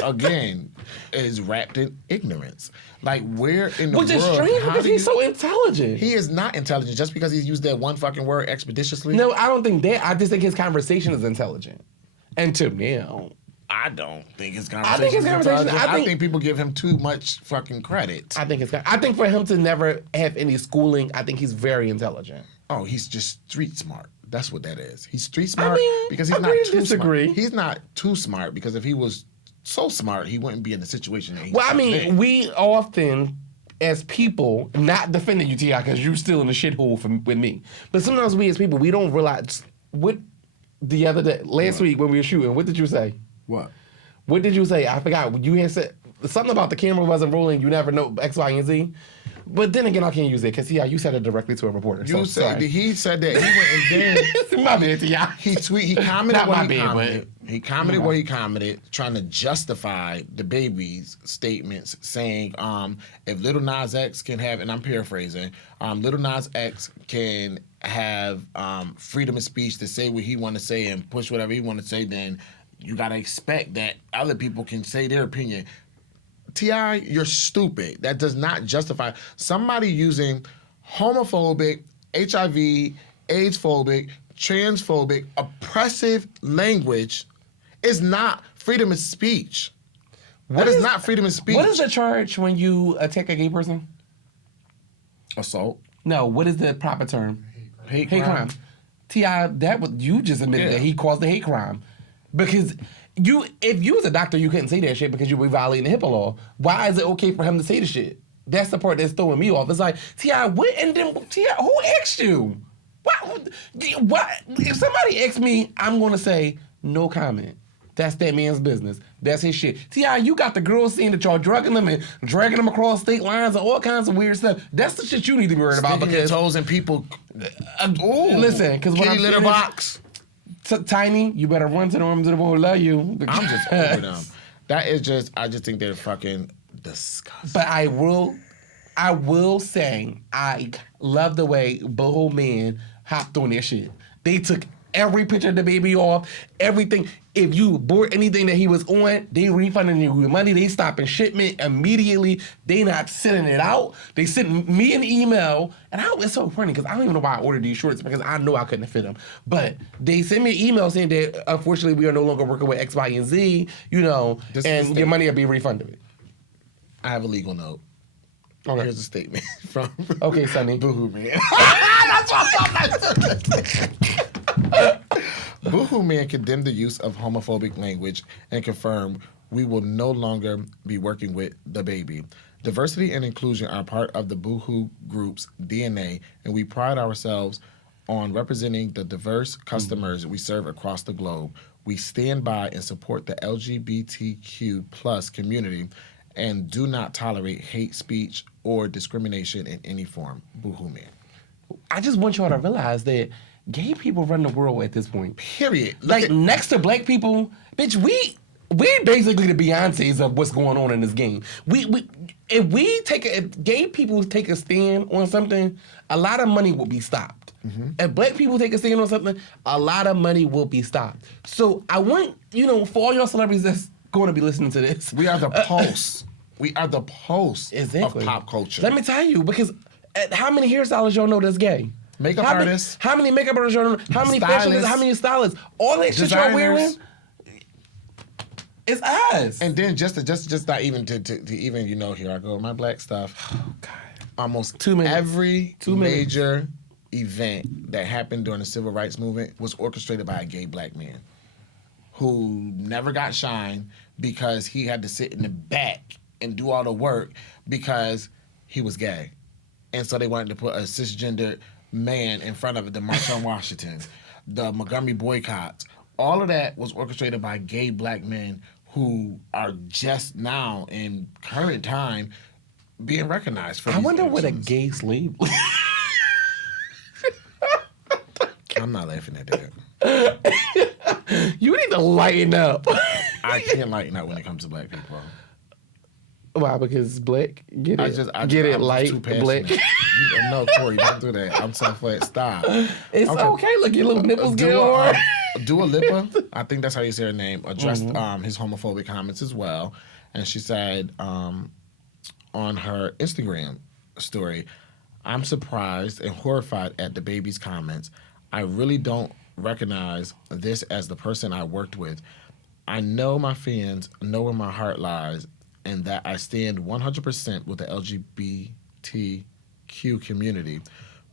again is wrapped in ignorance. Like where in the Which world? is strange how because do he's you- so intelligent. He is not intelligent just because he's used that one fucking word expeditiously. No, I don't think that. I just think his conversation is intelligent. And to me, I don't think his I conversation. think his conversation- I think people give him too much fucking credit. I think for him to never have any schooling, I think he's very intelligent. Oh, he's just street smart. That's what that is. He's street smart mean, because he's not agree to too disagree. smart. He's not too smart because if he was so smart, he wouldn't be in the situation that he's Well, I in mean, today. we often, as people, not defending you, T.I., because you're still in the shithole with me. But sometimes we as people, we don't realize what the other day, last week when we were shooting, what did you say? What? What did you say? I forgot. You had said something about the camera wasn't rolling. You never know X, Y, and Z. But then again, I can't use it because you said it directly to a reporter. You so, said he said that he went and then my bad, yeah. he commented Not what my he bad, commented. but- He commented what he commented, trying to justify the baby's statements, saying if Lil Nas X can have, and I'm paraphrasing, Lil Nas X can have freedom of speech to say what he want to say and push whatever he want to say, then you gotta expect that other people can say their opinion. T.I., you're stupid. That does not justify somebody using homophobic, HIV, AIDS-phobic, transphobic, oppressive language is not freedom of speech. That is not freedom of speech. What is the charge when you attack a gay person? Assault. No, what is the proper term? Hate crime. T.I., you just admitted that he caused the hate crime. Because if you was a doctor, you couldn't say that shit because you were violating the HIPAA law. Why is it okay for him to say the shit? That's the part that's throwing me off. It's like, T.I., what? And then, T.I., who asked you? What? If somebody asks me, I'm going to say, no comment. That's that man's business. That's his shit. T.I., you got the girls saying that y'all drugging them and dragging them across state lines and all kinds of weird stuff. That's the shit you need to be worried about. Sticking your toes in people. Listen, because what I'm kitty litter box. Tiny, you better run to the rooms of the people who love you. I'm just over them. That is just, I just think they're fucking disgusting. But I will say, I love the way Boho Man hopped on their shit. They took every picture of the baby off, everything. If you bought anything that he was on, they refunding you your money. They stopping shipment immediately. They not sending it out. They sent me an email, and it's so funny because I don't even know why I ordered these shorts because I know I couldn't fit them. But they sent me an email saying that unfortunately we are no longer working with X, Y, and Z, and your money will be refunded. I have a legal note. Okay. Here's a statement from Okay, Sonny. Boohoo Man. That's what Boohoo Man condemned the use of homophobic language and confirmed we will no longer be working with Dababy. Diversity and inclusion are part of the Boohoo Group's DNA, and we pride ourselves on representing the diverse customers we serve across the globe. We stand by and support the LGBTQ plus community and do not tolerate hate speech or discrimination in any form. Boohoo Man. I just want y'all to realize that gay people run the world at this point. Period. Next to black people, bitch, we basically the Beyoncés of what's going on in this game. If gay people take a stand on something, a lot of money will be stopped. Mm-hmm. If black people take a stand on something, a lot of money will be stopped. So I want, for all y'all celebrities that's going to be listening to this. We are the pulse. We are the pulse of pop culture. Let me tell you, because how many hairstylists y'all know that's gay? Makeup artists. How many makeup artists y'all know? How many fashionists? How many stylists? All that shit y'all wearing, it's us. And then just not even to even, here I go with my black stuff. Oh, God. Almost every major event that happened during the civil rights movement was orchestrated by a gay black man who never got shine because he had to sit in the back and do all the work because he was gay. And so they wanted to put a cisgender man in front of it, the March on Washington, the Montgomery boycotts. All of that was orchestrated by gay black men who are just now in current time being recognized for I wonder what a gay slave I'm not laughing at that. You need to lighten up. I can't lighten up when it comes to black people. Why? Because it's black? Get it? I'm light, too black. No, Corey, don't do that. I'm so flat. Stop. It's okay. Look, your little nipples get hard. Dua Lipa, I think that's how you say her name, addressed his homophobic comments as well. And she said on her Instagram story, I'm surprised and horrified at Dababy's comments. I really don't recognize this as the person I worked with. I know my fans know where my heart lies and that I stand 100% with the LGBTQ community.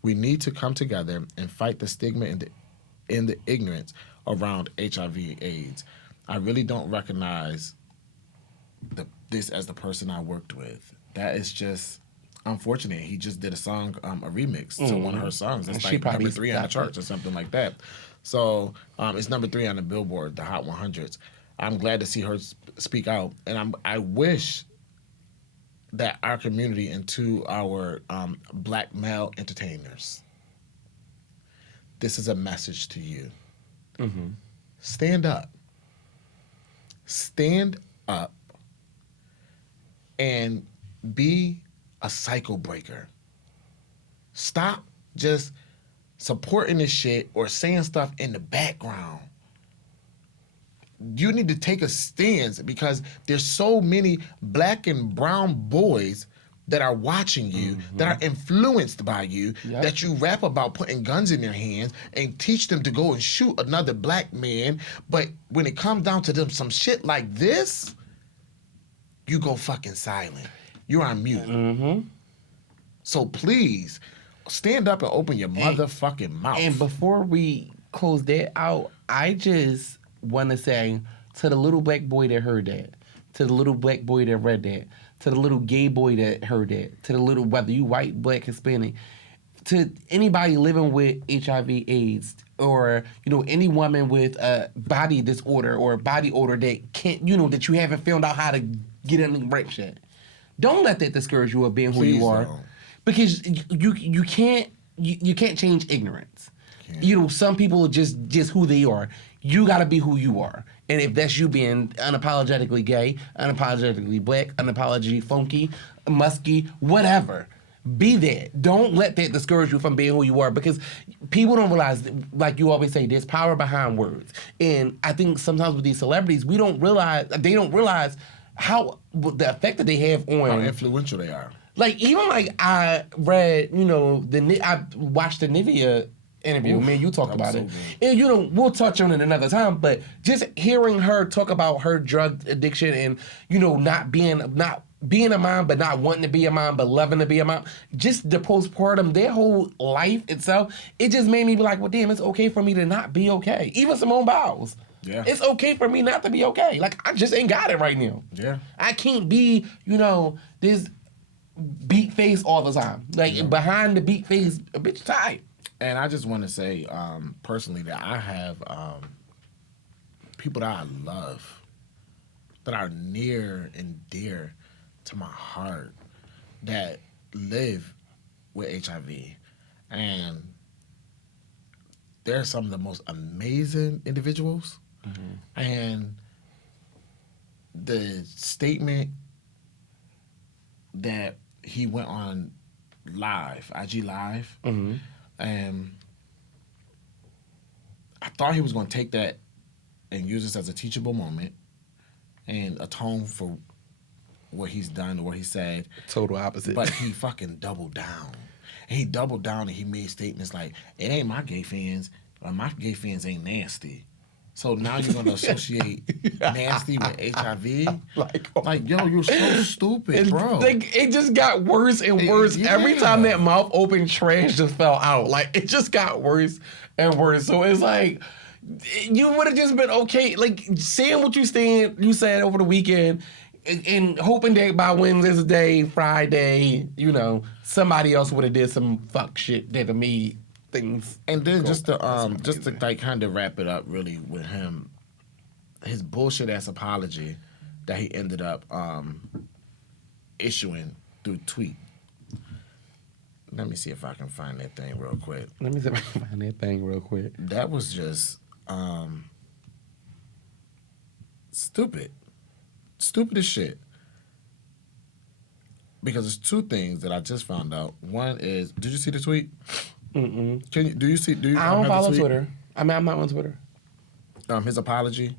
We need to come together and fight the stigma and the ignorance around HIV/AIDS. I really don't recognize this as the person I worked with. That is just unfortunate. He just did a song, a remix to one of her songs. That's like number 3 on the charts or something like that. So it's number 3 on the Billboard, the Hot 100s. I'm glad to see her speak out, and I wish that our community and to our black male entertainers, this is a message to you. Mm-hmm. Stand up. Stand up and be a cycle breaker. Stop just supporting this shit or saying stuff in the background. you need to take a stance because there's so many black and brown boys that are watching you, that are influenced by you, that you rap about putting guns in their hands and teach them to go and shoot another black man. But when it comes down to them, some shit like this, you go fucking silent. You're on mute. So please, stand up and open your motherfucking mouth. And before we close that out, I just want to say to the little black boy that heard that, to the little black boy that read that, to the little gay boy that heard that, to the little, whether you white, black, Hispanic, to anybody living with HIV/AIDS, or any woman with a body disorder or a body odor that can't, that you haven't found out how to get in the right shit. Don't let that discourage you of being who you are, because you can't change ignorance. Some people are just who they are. You got to be who you are. And if that's you being unapologetically gay, unapologetically black, unapologetically funky, musky, whatever, be that. Don't let that discourage you from being who you are, because people don't realize, like you always say, there's power behind words. And I think sometimes with these celebrities, they don't realize how the effect that they have on how influential they are. Like, even like I read, I watched the Nivea interview. Man, you talked about it. And we'll touch on it another time, but just hearing her talk about her drug addiction and, not being a mom, but not wanting to be a mom, but loving to be a mom, just the postpartum, their whole life itself, it just made me be like, well, damn, it's okay for me to not be okay. Even Simone Biles. Yeah. It's okay for me not to be okay. Like, I just ain't got it right now. Yeah. I can't be, this beat face all the time. Like, behind the beat face, a bitch tight. And I just want to say, personally, that I have people that I love, that are near and dear to my heart, that live with HIV. And they're some of the most amazing individuals. And the statement that he went on live, IG Live, and I thought he was going to take that and use this as a teachable moment and atone for what he's done or what he said. Total opposite. But he fucking doubled down. And he doubled down and he made statements like, it ain't my gay fans, or my gay fans ain't nasty. So now you're going to associate nasty with HIV? Like, yo, you're so stupid, bro. Like, it just got worse and worse. Every time that mouth opened, trash just fell out. Like, it just got worse and worse. So it's like, you would have just been okay, like, saying what you said over the weekend and hoping that by Wednesday, Friday, somebody else would have did some fuck shit that made things. And then just to like kind of wrap it up really with him, his bullshit ass apology that he ended up issuing through tweet. Let me see if I can find that thing real quick. That was just stupid. Stupid as shit. Because there's two things that I just found out. One is, did you see the tweet? Mm-mm. Do you I don't follow Twitter. I mean, I'm not on Twitter. His apology?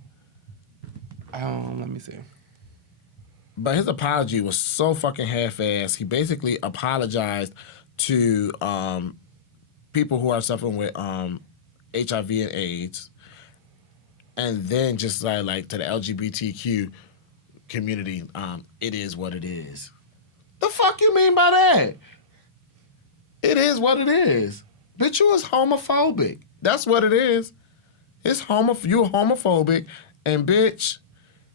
Let me see. But his apology was so fucking half-assed. He basically apologized to people who are suffering with HIV and AIDS, and then just like to the LGBTQ community, it is what it is. The fuck you mean by that? It is what it is. Bitch, you is homophobic. That's what it is. You're homophobic, and bitch,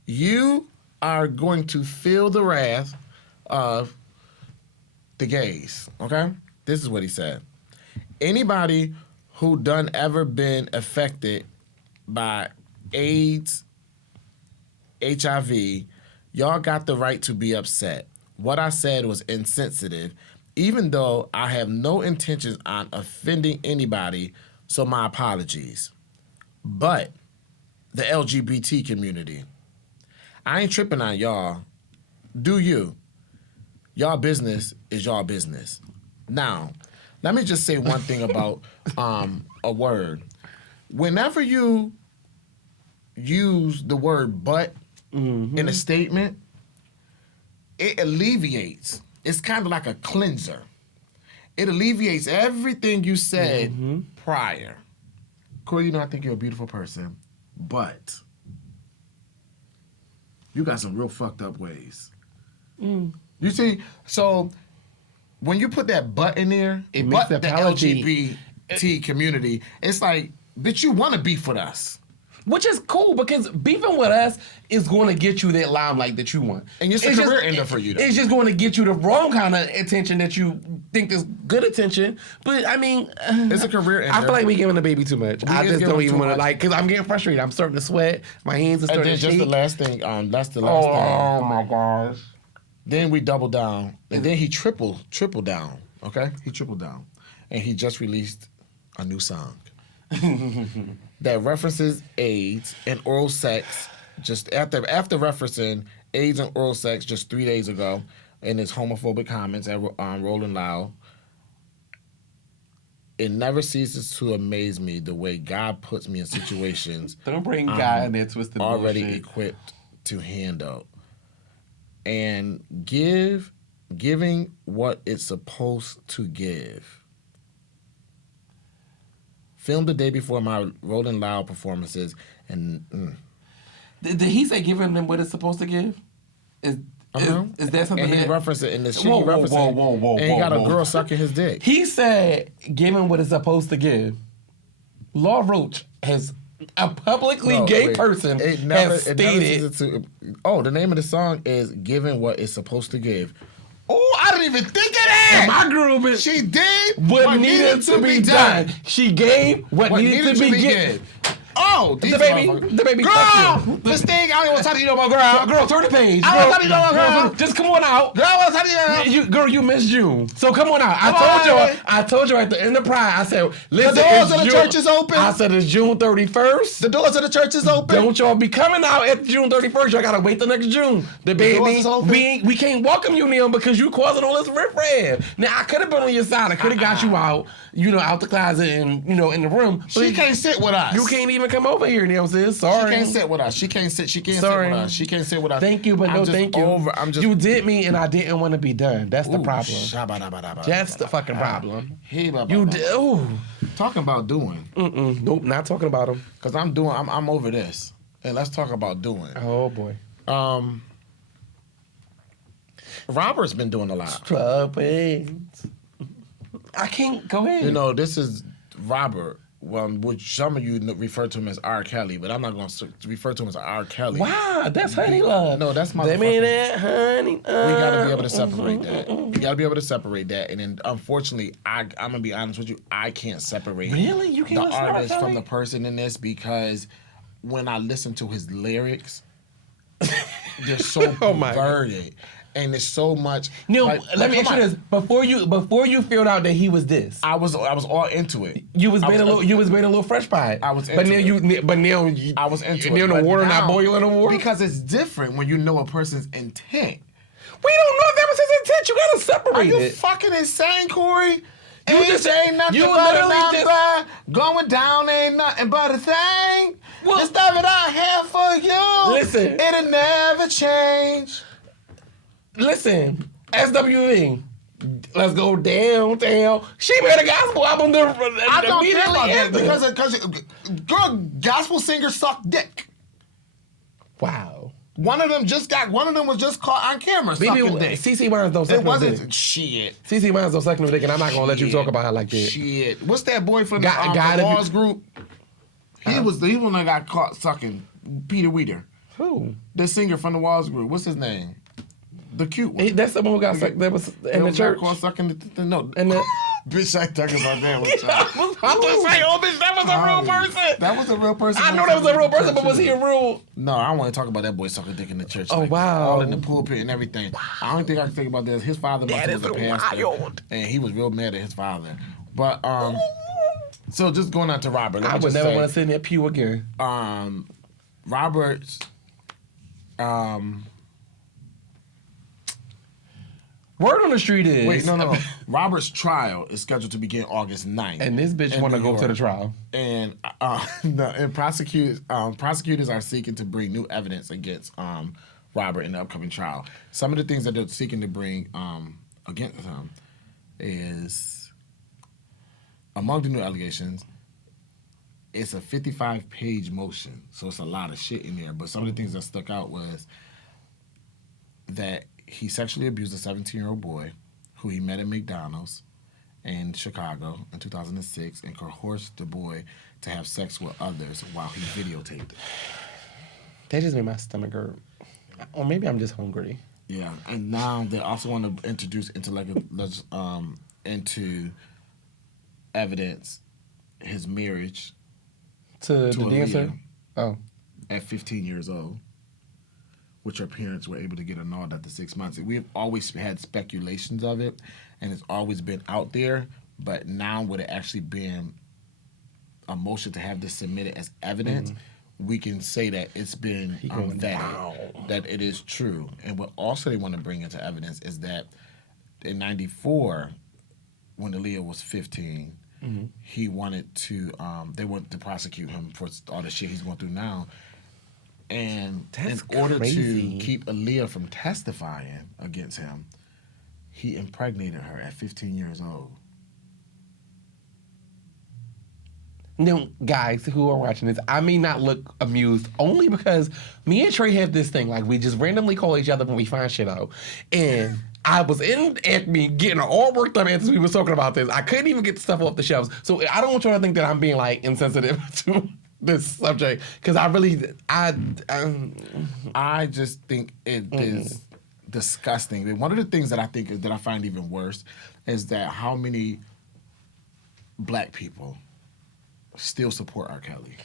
you are going to feel the wrath of the gays, okay? This is what he said. Anybody who done ever been affected by AIDS, HIV, y'all got the right to be upset. What I said was insensitive, even though I have no intentions on offending anybody, so my apologies. But the LGBT community, I ain't tripping on y'all. Do you? Y'all business is y'all business. Now, let me just say one thing about a word. Whenever you use the word "but" in a statement, it alleviates. It's kind of like a cleanser. It alleviates everything you said prior. Corey, I think you're a beautiful person, but you got some real fucked up ways. You see, so when you put that "but" in there, It makes the apology. LGBT community, it's like, bitch, you want to beef with us. Which is cool because beefing with us is going to get you that limelight that you want. And it's a career ender for you, though. It's just going to get you the wrong kind of attention that you think is good attention. But I mean, it's a career ender. I feel like we giving the baby too much. I just don't even want to because I'm getting frustrated. I'm starting to sweat. My hands are starting to shake. And then just the last thing, that's the last thing. Oh my gosh. Then we double down. And then he triple down. Okay? He tripled down. And he just released a new song. That references AIDS and oral sex just after referencing AIDS and oral sex just 3 days ago in his homophobic comments at Rolling Loud. It never ceases to amaze me the way God puts me in situations Don't bring God in there twisted already bullshit. equipped to handle. And giving what it's supposed to give. Filmed the day before my Rolling Loud performances, and Did he say giving them what it's supposed to give? Is that something and he that... referenced it in this shit. Whoa, He referenced it, whoa, and he got a girl sucking his dick. He said giving what it's supposed to give. Law Roach has a publicly gay person has stated... the name of the song is "Giving What It's Supposed to Give." Oh, I didn't even think of that. My groove She did what needed to be done. She gave what needed to be given. Oh, the baby. Girl, this thing, I don't even want to talk to you no more, girl. Girl, turn the page. I don't want to talk to you no more, girl. Just come on out. Girl, I want to talk to you. Girl, you missed June. So come on out. I told you at the end of Pride, I said, listen, the doors of the church is open. I said, it's June 31st. The doors of the church is open. Don't y'all be coming out at June 31st. Y'all got to wait till next June. The baby, we can't welcome you now because you causing all this riffraff. Now, I could have been on your side. I could have got you out, out the closet and, in the room. She can't sit with us. You can't even come over here, Neil. Sorry. She can't sit with us. She can't sit with us. She can't sit with us. Thank you, but no thank you. You did me and I didn't want to be done. That's the problem. That's the fucking problem. You did. Ooh. Talking about doing. Nope, not talking about them. Because I'm over this. And let's talk about doing. Oh, boy. Robert's been doing a lot. Struggles. I can't. Go ahead. This is Robert. Which some of you refer to him as R. Kelly, but I'm not going to refer to him as R. Kelly. Wow, that's Honey Love. No, that's my. They made that Honey. We got to be able to separate that. We got to be able to separate that. And then, unfortunately, I'm going to be honest with you, I can't separate really? You can't the artist from the person in this because when I listen to his lyrics, they're so perverted. And there's so much. Neil, let me ask you this: before you figured out that he was this, I was all into it. You was being a little fresh pie. I was into it. I was into it. Neil, the water not boiling no more because it's different when you know a person's intent. We don't know if that was his intent. You gotta separate it. Are you fucking insane, Corey? You just ain't nothing you but literally a number. Going down ain't nothing but a thing. Well, the stuff that I have for you, listen, it'll never change. Listen, SWV, let's go downtown. She made a gospel album. I don't care about that because girl, gospel singers suck dick. Wow. One of them was just caught on camera sucking dick. CeCe Winans don't suck no dick. Shit. CeCe Winans don't suck no dick, and I'm not gonna let you talk about her like that. Shit. What's that boy from the Laws group? He was the one that got caught sucking Peter Weeder. Who? The singer from the Walls group. What's his name? The cute one. That's the one who got sucked. That was in the church. Caught sucking no. And the bitch, I ain't talking about that one. I'm just saying, bitch, that was a real person. That was a real person. I know that was a real person, but was he a real? No, I don't want to talk about that boy sucking dick in the church. Oh, wow. All in the pulpit and everything. Wow. I don't think I can think about this. His father was a pastor. Wild. And he was real mad at his father. But, so just going on to Robert. I would never want to sit in that pew again. Robert's, Word on the street is. Wait, no. Robert's trial is scheduled to begin August 9th. And this bitch want to go to the trial. And prosecutors are seeking to bring new evidence against Robert in the upcoming trial. Some of the things that they're seeking to bring against him is, among the new allegations, it's a 55-page motion, so it's a lot of shit in there. But some of the things that stuck out was that he sexually abused a 17-year-old boy who he met at McDonald's in Chicago in 2006 and coerced the boy to have sex with others while he videotaped it. That just made my stomach hurt. Or maybe I'm just hungry. Yeah, and now they also want to introduce into evidence his marriage To the dancer? Oh. at 15 years old, which her parents were able to get annulled after 6 months. We've always had speculations of it, and it's always been out there, but now with it actually being a motion to have this submitted as evidence, we can say that it's been vetted, that it is true. And what also they want to bring into evidence is that in 94, when Aaliyah was 15, he wanted to, they wanted to prosecute him for all the shit he's going through now. And in order to keep Aaliyah from testifying against him, he impregnated her at 15 years old. Now, guys who are watching this, I may not look amused only because me and Trey have this thing. Like, we just randomly call each other when we find shit out. And I was in Acme getting all worked up as we were talking about this. I couldn't even get the stuff off the shelves. So I don't want y'all to think that I'm being, like, insensitive to this subject. Because I just think it is disgusting. And one of the things that I think that I find even worse is that how many black people still support R. Kelly.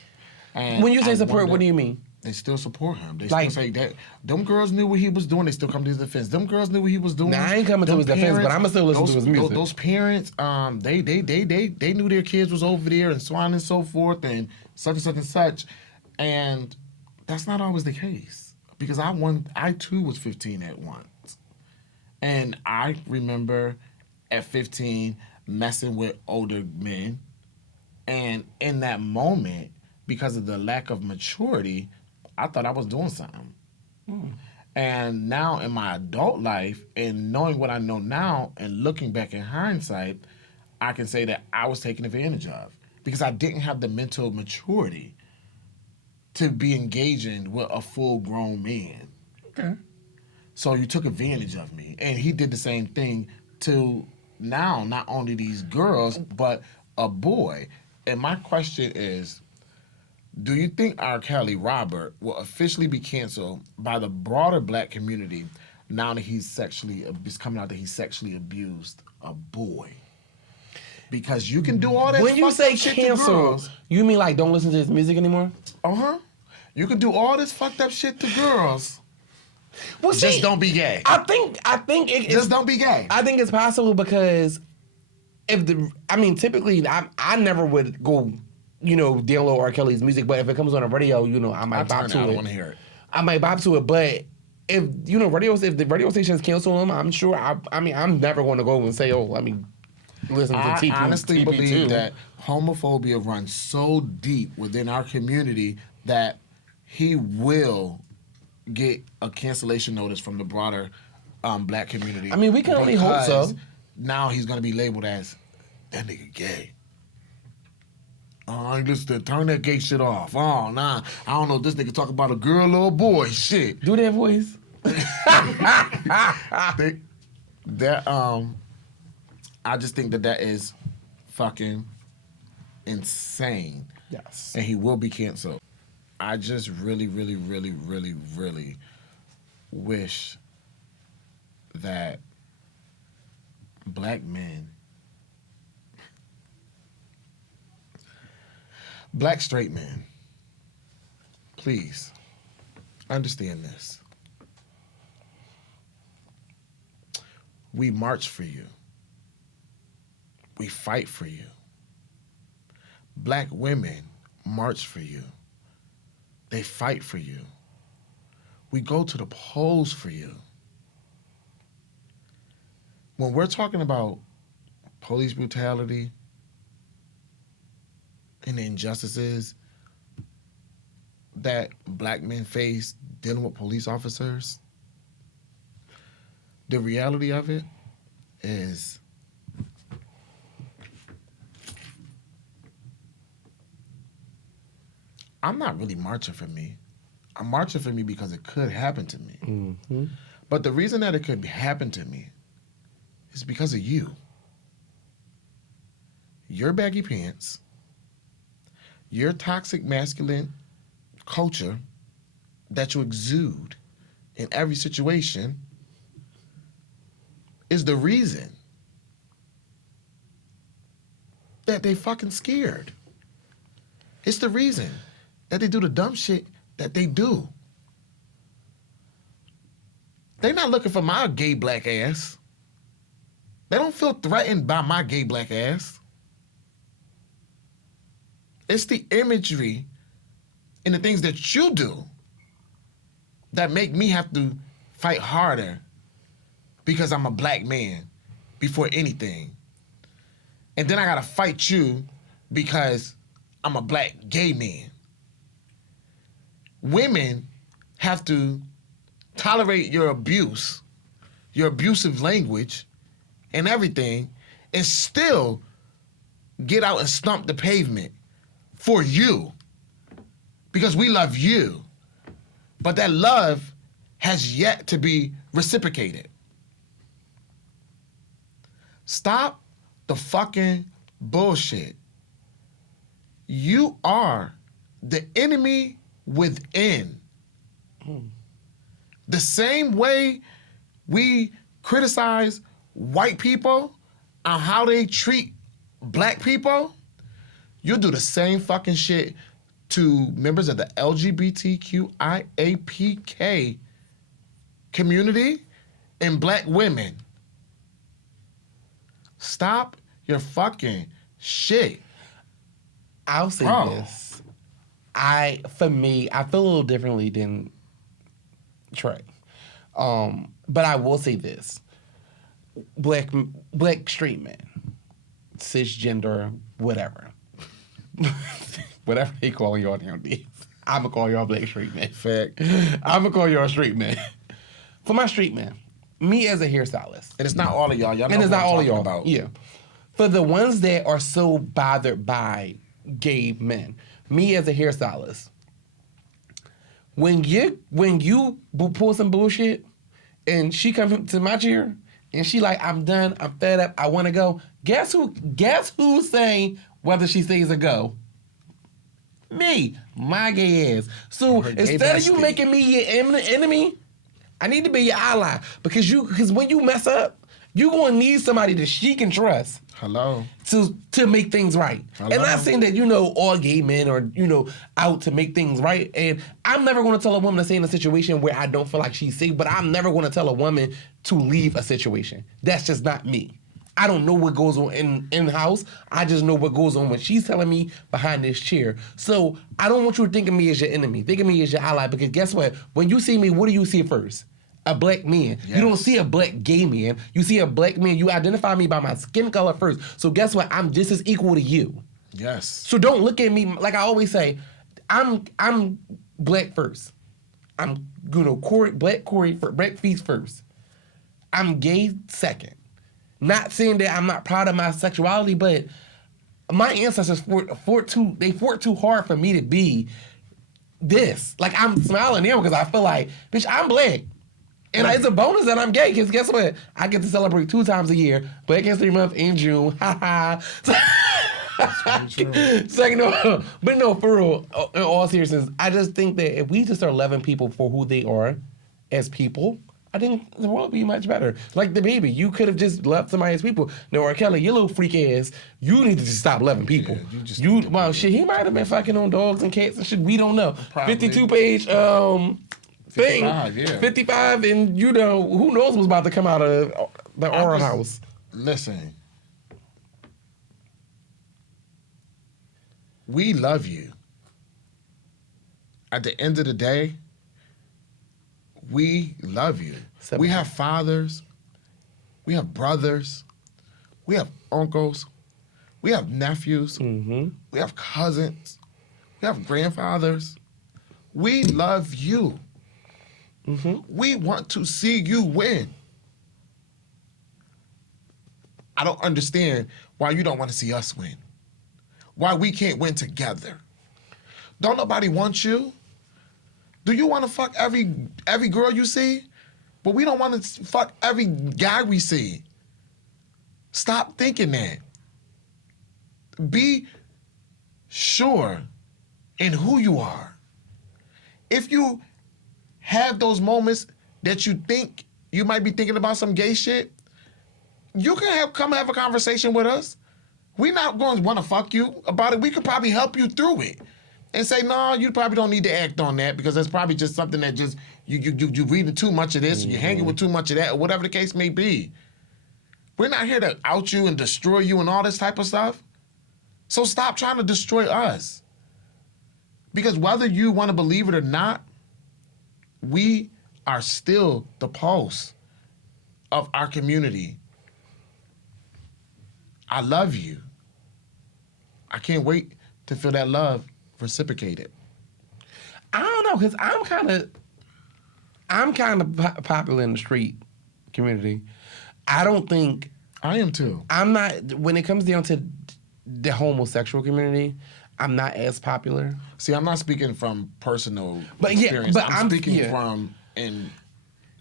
And when you say support, what do you mean? They still support him. They still say that them girls knew what he was doing. They still come to his defense. Them girls knew what he was doing. Nah, I ain't coming to his defense, but I'ma still listen to his music. Those parents, they knew their kids was over there and so on and so forth and such and such and such. And that's not always the case. Because I too was 15 at once. And I remember at 15 messing with older men. And in that moment, because of the lack of maturity, I thought I was doing something. And now in my adult life, and knowing what I know now, and looking back in hindsight, I can say that I was taken advantage of. Because I didn't have the mental maturity to be engaging with a full-grown man. Okay. So you took advantage of me. And he did the same thing to now, not only these girls, but a boy. And my question is, do you think R. Kelly Robert will officially be canceled by the broader black community now that it's coming out that he sexually abused a boy? Because you can do all that. When you say shit cancel, you mean like don't listen to his music anymore? You can do all this fucked up shit to girls. Well, just don't be gay. I think just don't be gay. I think it's possible because typically I never would go, download R. Kelly's music, but if it comes on the radio, I might bop to it. I don't want to hear it. I might bop to it, but if the radio stations cancel him, I'm sure. I'm never going to go and say, listen to TP. I honestly TP2. believe that homophobia runs so deep within our community that he will get a cancellation notice from the broader black community. We can only hope so. Now he's going to be labeled as that nigga gay. Listen, turn that gay shit off. Oh, nah. I don't know if this nigga talk about a girl or a boy. Shit. Do that voice. I just think that is fucking insane. Yes. And he will be canceled. I just really, really, really, really, really wish that black men, black straight men, please understand this. We march for you. We fight for you. Black women march for you. They fight for you. We go to the polls for you. when we're talking about police brutality and the injustices that black men face dealing with police officers, the reality of it is I'm not really marching for me. I'm marching for me because it could happen to me. Mm-hmm. But the reason that it could happen to me is because of you. Your baggy pants, your toxic masculine culture that you exude in every situation is the reason that they fucking scared. It's the reason that they do the dumb shit that they do. They not looking for my gay black ass. They don't feel threatened by my gay black ass. It's the imagery and the things that you do that make me have to fight harder because I'm a black man before anything. And then I gotta fight you because I'm a black gay man. Women have to tolerate your abuse, your abusive language, and everything, and still get out and stomp the pavement for you because we love you. But that love has yet to be reciprocated. Stop the fucking bullshit. You are the enemy within. The same way we criticize white people on how they treat black people, you do the same fucking shit to members of the LGBTQIAPK community and black women. Stop your fucking shit. I'll say this. I feel a little differently than Trey. But I will say this. Black straight men, cisgender, whatever. Whatever they call y'all nowadays. I'm going to call y'all black straight men. Fact. I'm going to call y'all straight men. For my straight men, me as a hairstylist. And it's not all of y'all. Y'all know And it's what not I'm all of talking y'all. about. Yeah. For the ones that are so bothered by gay men, me as a hairstylist, when you pull some bullshit and she comes to my chair and she like, I'm done, I'm fed up, I want to go. Guess who's saying whether she stays or go? Me, my gay ass. So instead of you making me your enemy, I need to be your ally because when you mess up, you gonna need somebody that she can trust. Hello. To make things right. Hello. And not saying that, all gay men are, out to make things right. And I'm never going to tell a woman to stay in a situation where I don't feel like she's safe, but I'm never going to tell a woman to leave a situation. That's just not me. I don't know what goes on in-house. I just know what goes on when she's telling me behind this chair. So I don't want you to think of me as your enemy. Think of me as your ally because guess what? When you see me, what do you see first? A black man. Yes. You don't see a black gay man. You see a black man. You identify me by my skin color first. So guess what? I'm just as equal to you. Yes. So don't look at me like I always say. I'm black first. I'm black Feesey first. I'm gay second. Not saying that I'm not proud of my sexuality, but my ancestors fought too hard for me to be this. Like I'm smiling here because I feel like, bitch, I'm black. And it's a bonus that I'm gay, because guess what? I get to celebrate 2 times a year, Black History Month in June. Ha ha. But no, for real, in all seriousness, I just think that if we just start loving people for who they are as people, I think the world would be much better. Like Dababy, you could have just loved somebody as people. No, R. Kelly, you little freak ass, you need to just stop loving people. Yeah, shit, he might have been fucking on dogs and cats and shit. We don't know. Probably. 52-page thing. 55, and who knows what's about to come out of the Aura house. Listen. We love you. At the end of the day, we love you. We have fathers. We have brothers. We have uncles. We have nephews. Mm-hmm. We have cousins. We have grandfathers. We love you. Mm-hmm. We want to see you win. I don't understand why you don't want to see us win. Why we can't win together. Don't nobody want you. Do you want to fuck every girl you see? But we don't want to fuck every guy we see. Stop thinking that. Be sure in who you are. If you have those moments that you think you might be thinking about some gay shit, you can come have a conversation with us. We're not going to want to fuck you about it. We could probably help you through it and say, no, you probably don't need to act on that because that's probably just something that just you reading too much of this, you're hanging with too much of that, or whatever the case may be. We're not here to out you and destroy you and all this type of stuff. So stop trying to destroy us. Because whether you want to believe it or not, we are still the pulse of our community. I love you. I can't wait to feel that love reciprocated. I don't know, because I'm kind of popular in the street community. I don't think... I am too. I'm not... When it comes down to the homosexual community, I'm not as popular. See, I'm not speaking from personal experience. But I'm speaking from in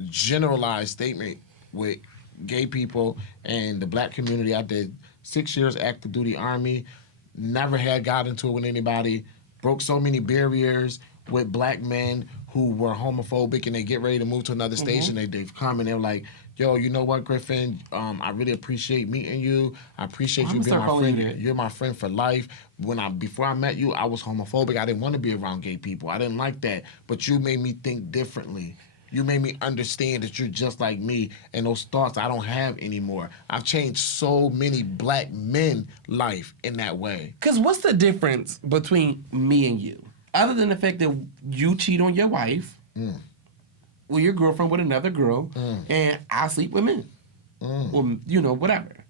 generalized statement with gay people and the black community. I did 6 years active duty Army, never had got into it with anybody, broke so many barriers with black men who were homophobic and they get ready to move to another station. They've come and they're like, yo, you know what, Griffin? I really appreciate meeting you. I appreciate you being my friend. You're my friend for life. Before I met you, I was homophobic. I didn't want to be around gay people. I didn't like that. But you made me think differently. You made me understand that you're just like me, and those thoughts I don't have anymore. I've changed so many black men' life in that way. Because what's the difference between me and you? Other than the fact that you cheat on your wife, or your girlfriend with another girl, and I sleep with men. Or, whatever.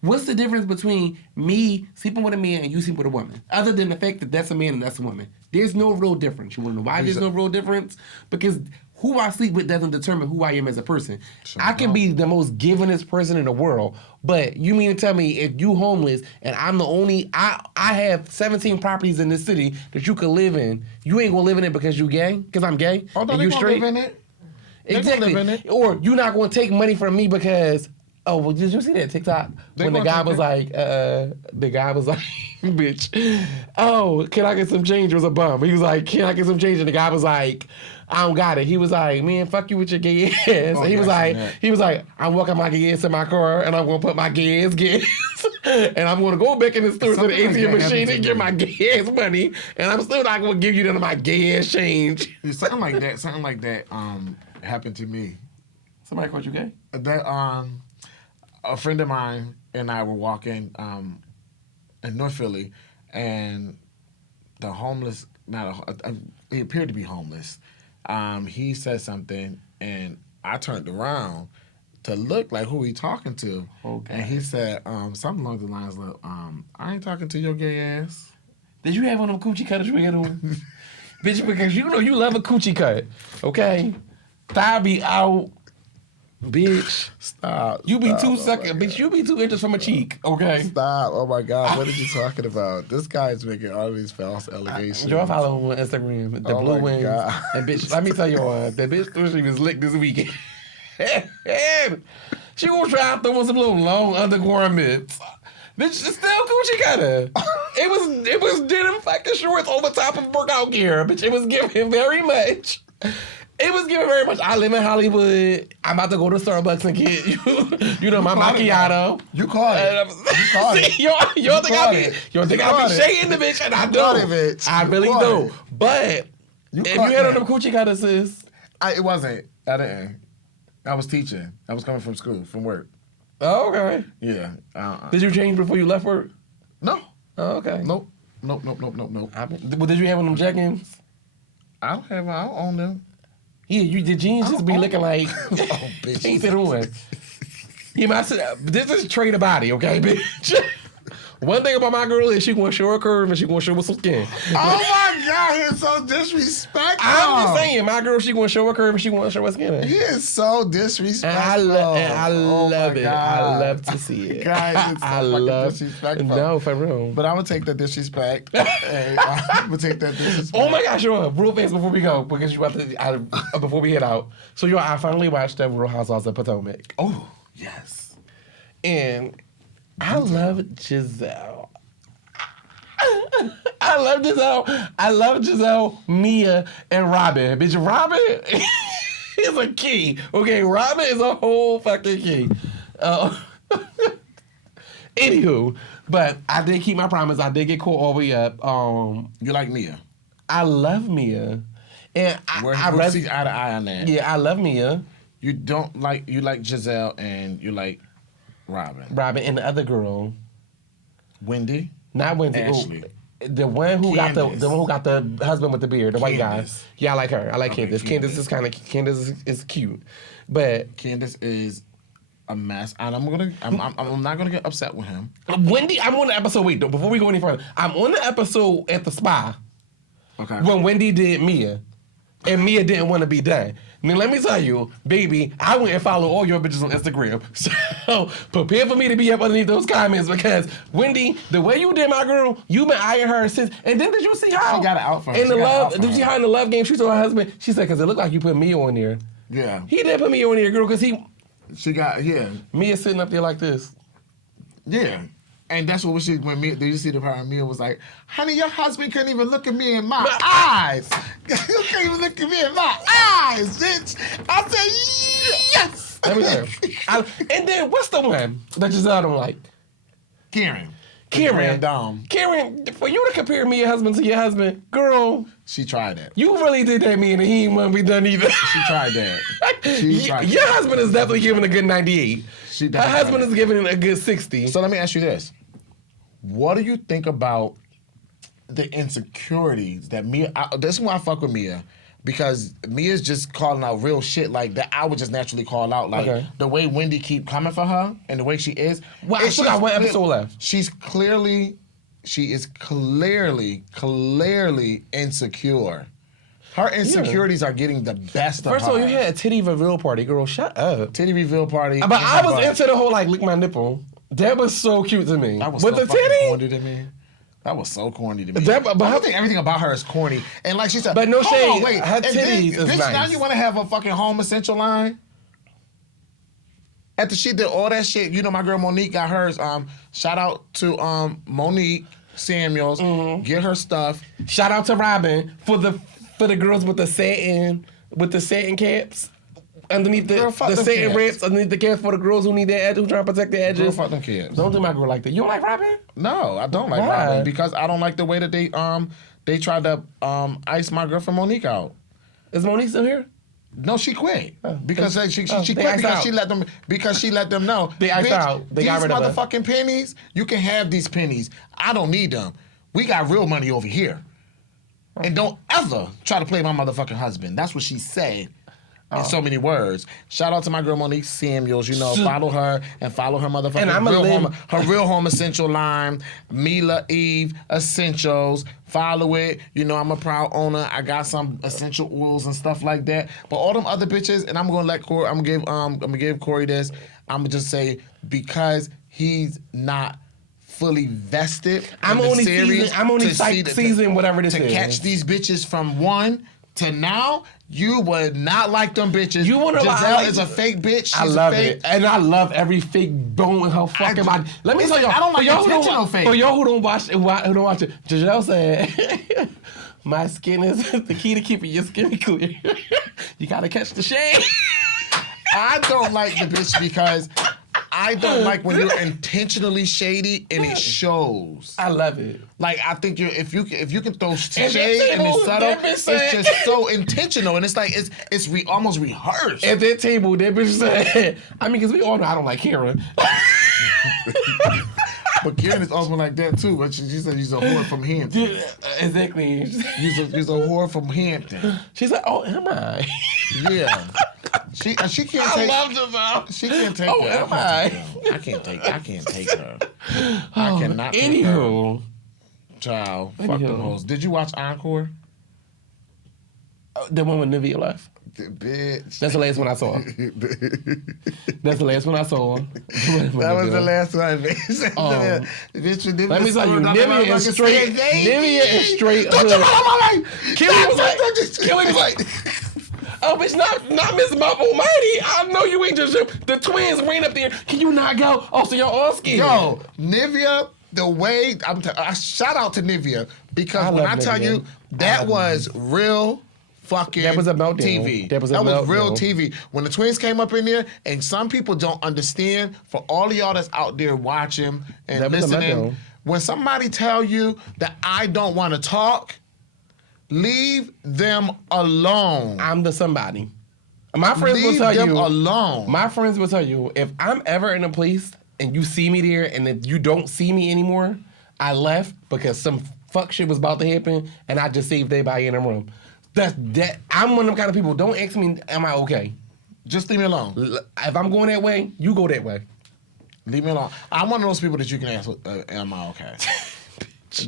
What's the difference between me sleeping with a man and you sleeping with a woman? Other than the fact that that's a man and that's a woman. There's no real difference. You want to know why there's no real difference? Because who I sleep with doesn't determine who I am as a person. Sure, I can be the most givingest person in the world, but you mean to tell me if you homeless and I'm the only, I have 17 properties in this city that you could live in, you ain't gonna live in it because you gay? Because I'm gay? Oh, no, and they you gonna straight? live in it. Exactly. Live in it. Or you not gonna take money from me because, oh, well, did you see that TikTok? When the guy was like, bitch, oh, can I get some change? It was a bum. He was like, can I get some change? And the guy was like, I don't got it. He was like, man, fuck you with your gay ass. Oh, he was like, I'm walking my gay ass in my car and I'm gonna put my gay ass gas and I'm gonna go back in the store to the ATM machine and get my gay ass money and I'm still not gonna give you none of my gay ass change. Something like that happened to me. Somebody called you gay? That a friend of mine and I were walking in North Philly, and the homeless, he appeared to be homeless. He said something, and I turned around to look like who he talking to. Okay. And he said something along the lines of, I ain't talking to your gay ass. Did you have one of them coochie cutters you had on? Bitch, because you know you love a coochie cut, okay? Thigh be out. Bitch, stop. You be too sucking. Bitch, you be 2 inches from a cheek, okay? Stop. Oh my God, what are you talking about? This guy's making all these false allegations. Y'all follow him on Instagram, the Blue Wings. God. And bitch, let me tell you what, that bitch thought she was licked this weekend. She gonna try to throw on some little long undergarments. Bitch, it's still coochie cutter. It was denim fucking shorts over top of workout gear. Bitch, it was giving very much. It was giving very much. I live in Hollywood. I'm about to go to Starbucks and get you know, my macchiato. You caught it. You caught it. You think I be shading the bitch, and I do. I really do. But if you had on them coochie cutters, sis. It wasn't. I didn't. I was teaching. I was coming from school, from work. Oh, okay. Yeah. Did you change before you left work? No. Oh, okay. Nope. Did you have on them jeggings? I don't own them. Yeah, the jeans just be looking like oh, bitch. painted on. This is trade a body, okay, bitch? One thing about my girl is she gonna show her curve and she gonna show her some skin. Oh my God, he's so disrespectful. I'm just saying, my girl, she gonna show her curve and she gonna show her skin. He is so disrespectful. And I love it. I love to see it. Guys, it's so fucking disrespectful. No, for real. But I'm gonna take the disrespect. Hey, I'm gonna take that disrespect. Oh my gosh, y'all, real fast before we go, because you about to, before we head out. So y'all, I finally watched the Real Housewives of Potomac. Oh, yes. And I love Giselle. I love Giselle, Mia, and Robin. Bitch, Robin is a key. Okay, Robin is a whole fucking key. Anywho, but I did keep my promise. I did get caught all the way up. You like Mia? I love Mia. And We'll see eye to eye on that. Yeah, I love Mia. You like Giselle and you like Robin And the other girl. Wendy? Not Wendy. Ashley. The one who got the one who got the husband with the beard, the white guy. Yeah, I like her. I like Candace. Candace is cute, but Candace is a mess, and I'm not gonna get upset with him. Wendy, I'm on the episode. Wait, before we go any further, I'm on the episode at the spa. Okay. When Wendy did Mia, and Mia didn't want to be done. Now, let me tell you, baby, I went and followed all your bitches on Instagram. So, prepare for me to be up underneath those comments because, Wendy, the way you did my girl, you've been eyeing her since. And then did you see how? She got it out for her. Did you see how in the love game she told her husband? She said, because it looked like you put Mia on there. Yeah. He did put Mia on there, girl, because She got, yeah. Mia sitting up there like this. Yeah. And that's what when Mia, did you see the part Mia was like, honey, your husband couldn't even look at me in my eyes. You can't even look at me in my eyes, bitch. I said, yes. Let me tell you. And then what's the one that Giselle don't like? Karen, for you to compare me, your husband, to your husband, girl. She tried that. You really did that, me, and he ain't want to be done either. She tried that. Your husband is definitely giving a good 98. Her husband is giving a good 60. So let me ask you this. What do you think about the insecurities that Mia... this is why I fuck with Mia. Because Mia's just calling out real shit like that I would just naturally call out. Like, the way Wendy keep coming for her and the way she is. Well, I forgot one episode left. She is clearly insecure. Her insecurities are getting the best of her. First of all, you had a titty reveal party, girl. Shut up. Titty reveal party. But I was into the whole, like, lick my nipple. That was so cute to me. That was With so the fucking titty? corny to me. That was so corny to me. But I think everything about her is corny. And like she said, but no shade. On, wait. Her titties is bitch, nice. Now you want to have a fucking home essential line? After she did all that shit, you know my girl Monique got hers. Shout out to Monique Samuels. Mm-hmm. Get her stuff. Shout out to Robin for the girls with the satin caps. Underneath the satin wraps, underneath the caps for the girls who need their edges, who trying to protect their edges. Girl, fuck them kids. Don't do my girl like that. You don't like Robin? No, I don't like Robin because I don't like the way that they tried to ice my girlfriend Monique out. Is Monique still here? No, she quit because she quit because she let them know. They iced out. They got rid of her. These motherfucking pennies, you can have these pennies. I don't need them. We got real money over here, and don't ever try to play my motherfucking husband. That's what she said. In so many words. Shout out to my girl Monique Samuels. You know, follow her and follow her motherfucking her real home essential line, Mila Eve Essentials. Follow it. You know, I'm a proud owner. I got some essential oils and stuff like that. But all them other bitches, and I'm gonna let Corey. I'm gonna give Corey this. I'm gonna just say because he's not fully vested. I'm only season whatever this is. To catch these bitches from 1 to now. You would not like them bitches. Giselle is a fake bitch. I love it. And I love every fake bone in her fucking body. Let me tell y'all. I don't like intentional fake. For y'all who don't watch it, Giselle said, my skin is the key to keeping your skin clear. You gotta catch the shade. I don't like the bitch because I don't like when you're intentionally shady and it shows. I love it. Like I think if you can throw shade and it's subtle, it's just so intentional and it's like it's almost rehearsed. At that table, that bitch said, I mean, because we all know I don't like Karen. But Karen is also like that too. But she said she's a whore from Hampton. Yeah, exactly. She's a whore from Hampton. She's like, oh, am I? Yeah. She can't take. I love Giselle. She can't take Oh, her. am I? I can't take her. I cannot take her. Anywho. Child, fuck them hoes. Did you watch Encore? The one with Nivea left. Bitch. That's the last one I saw. That's the last one I saw. That was the last one. Bitch, let me tell you, Nivea is straight. Nivea is straight. Kelly was like, oh, bitch, not Miss Muff Almighty. I know you ain't just the twins ran up there. Can you not go? Oh, so y'all all scared. Yo, Nivea, the way I shout out to Nivea because when I tell you that was real fucking that was a meltdown. TV. That was real TV. When the twins came up in there, and some people don't understand, for all of y'all that's out there watching and listening, when somebody tell you that I don't want to talk, leave them alone. I'm the somebody. My friends will tell you. Leave them alone. My friends will tell you, if I'm ever in a place and you see me there and if you don't see me anymore, I left because some fuck shit was about to happen and I just saved everybody in the room. I'm one of them kind of people. Don't ask me, am I okay? Just leave me alone. If I'm going that way, you go that way. Leave me alone. I'm one of those people that you can ask, am I okay?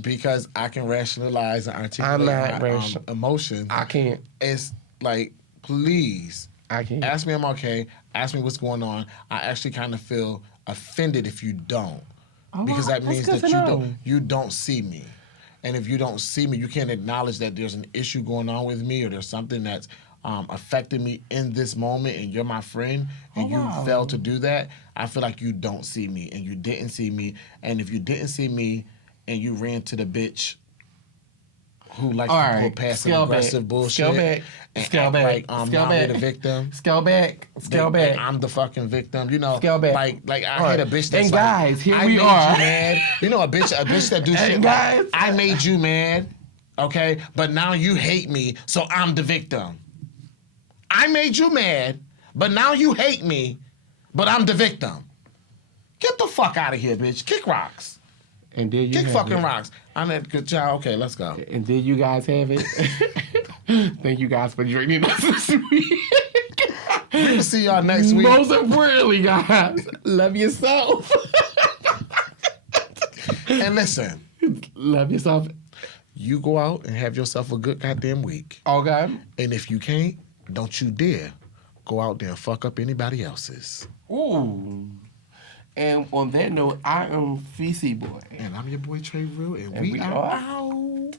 Because I can rationalize and articulate my emotions. I can't. It's like, please. I can't. Ask me I'm okay. Ask me what's going on. I actually kind of feel offended if you don't. Oh, because that means that you don't see me. And if you don't see me, you can't acknowledge that there's an issue going on with me or there's something that's affecting me in this moment and you're my friend and you failed to do that, I feel like you don't see me and you didn't see me. And if you didn't see me and you ran to the bitch who likes to pull passive-aggressive bullshit. Scale back. Like I'm not the victim. Scale back. Like I'm the fucking victim. You know, scale back. Like I hate a bitch that's and guys, like, here we are. You mad. You know, a bitch that do shit guys, like, I made you mad, okay? But now you hate me, so I'm the victim. I made you mad, but now you hate me, but I'm the victim. Get the fuck out of here, bitch. Kick rocks. And there you Kick fucking rocks. I'm a good child. Okay, let's go. And there you guys have it. Thank you guys for joining us this week. We will see y'all next week. Most importantly, guys, love yourself. And listen. Love yourself. You go out and have yourself a good goddamn week. Okay. And if you can't, don't you dare go out there and fuck up anybody else's. Ooh. And on that note, I am Feesey Boy. And I'm your boy Trey Real, and we are out.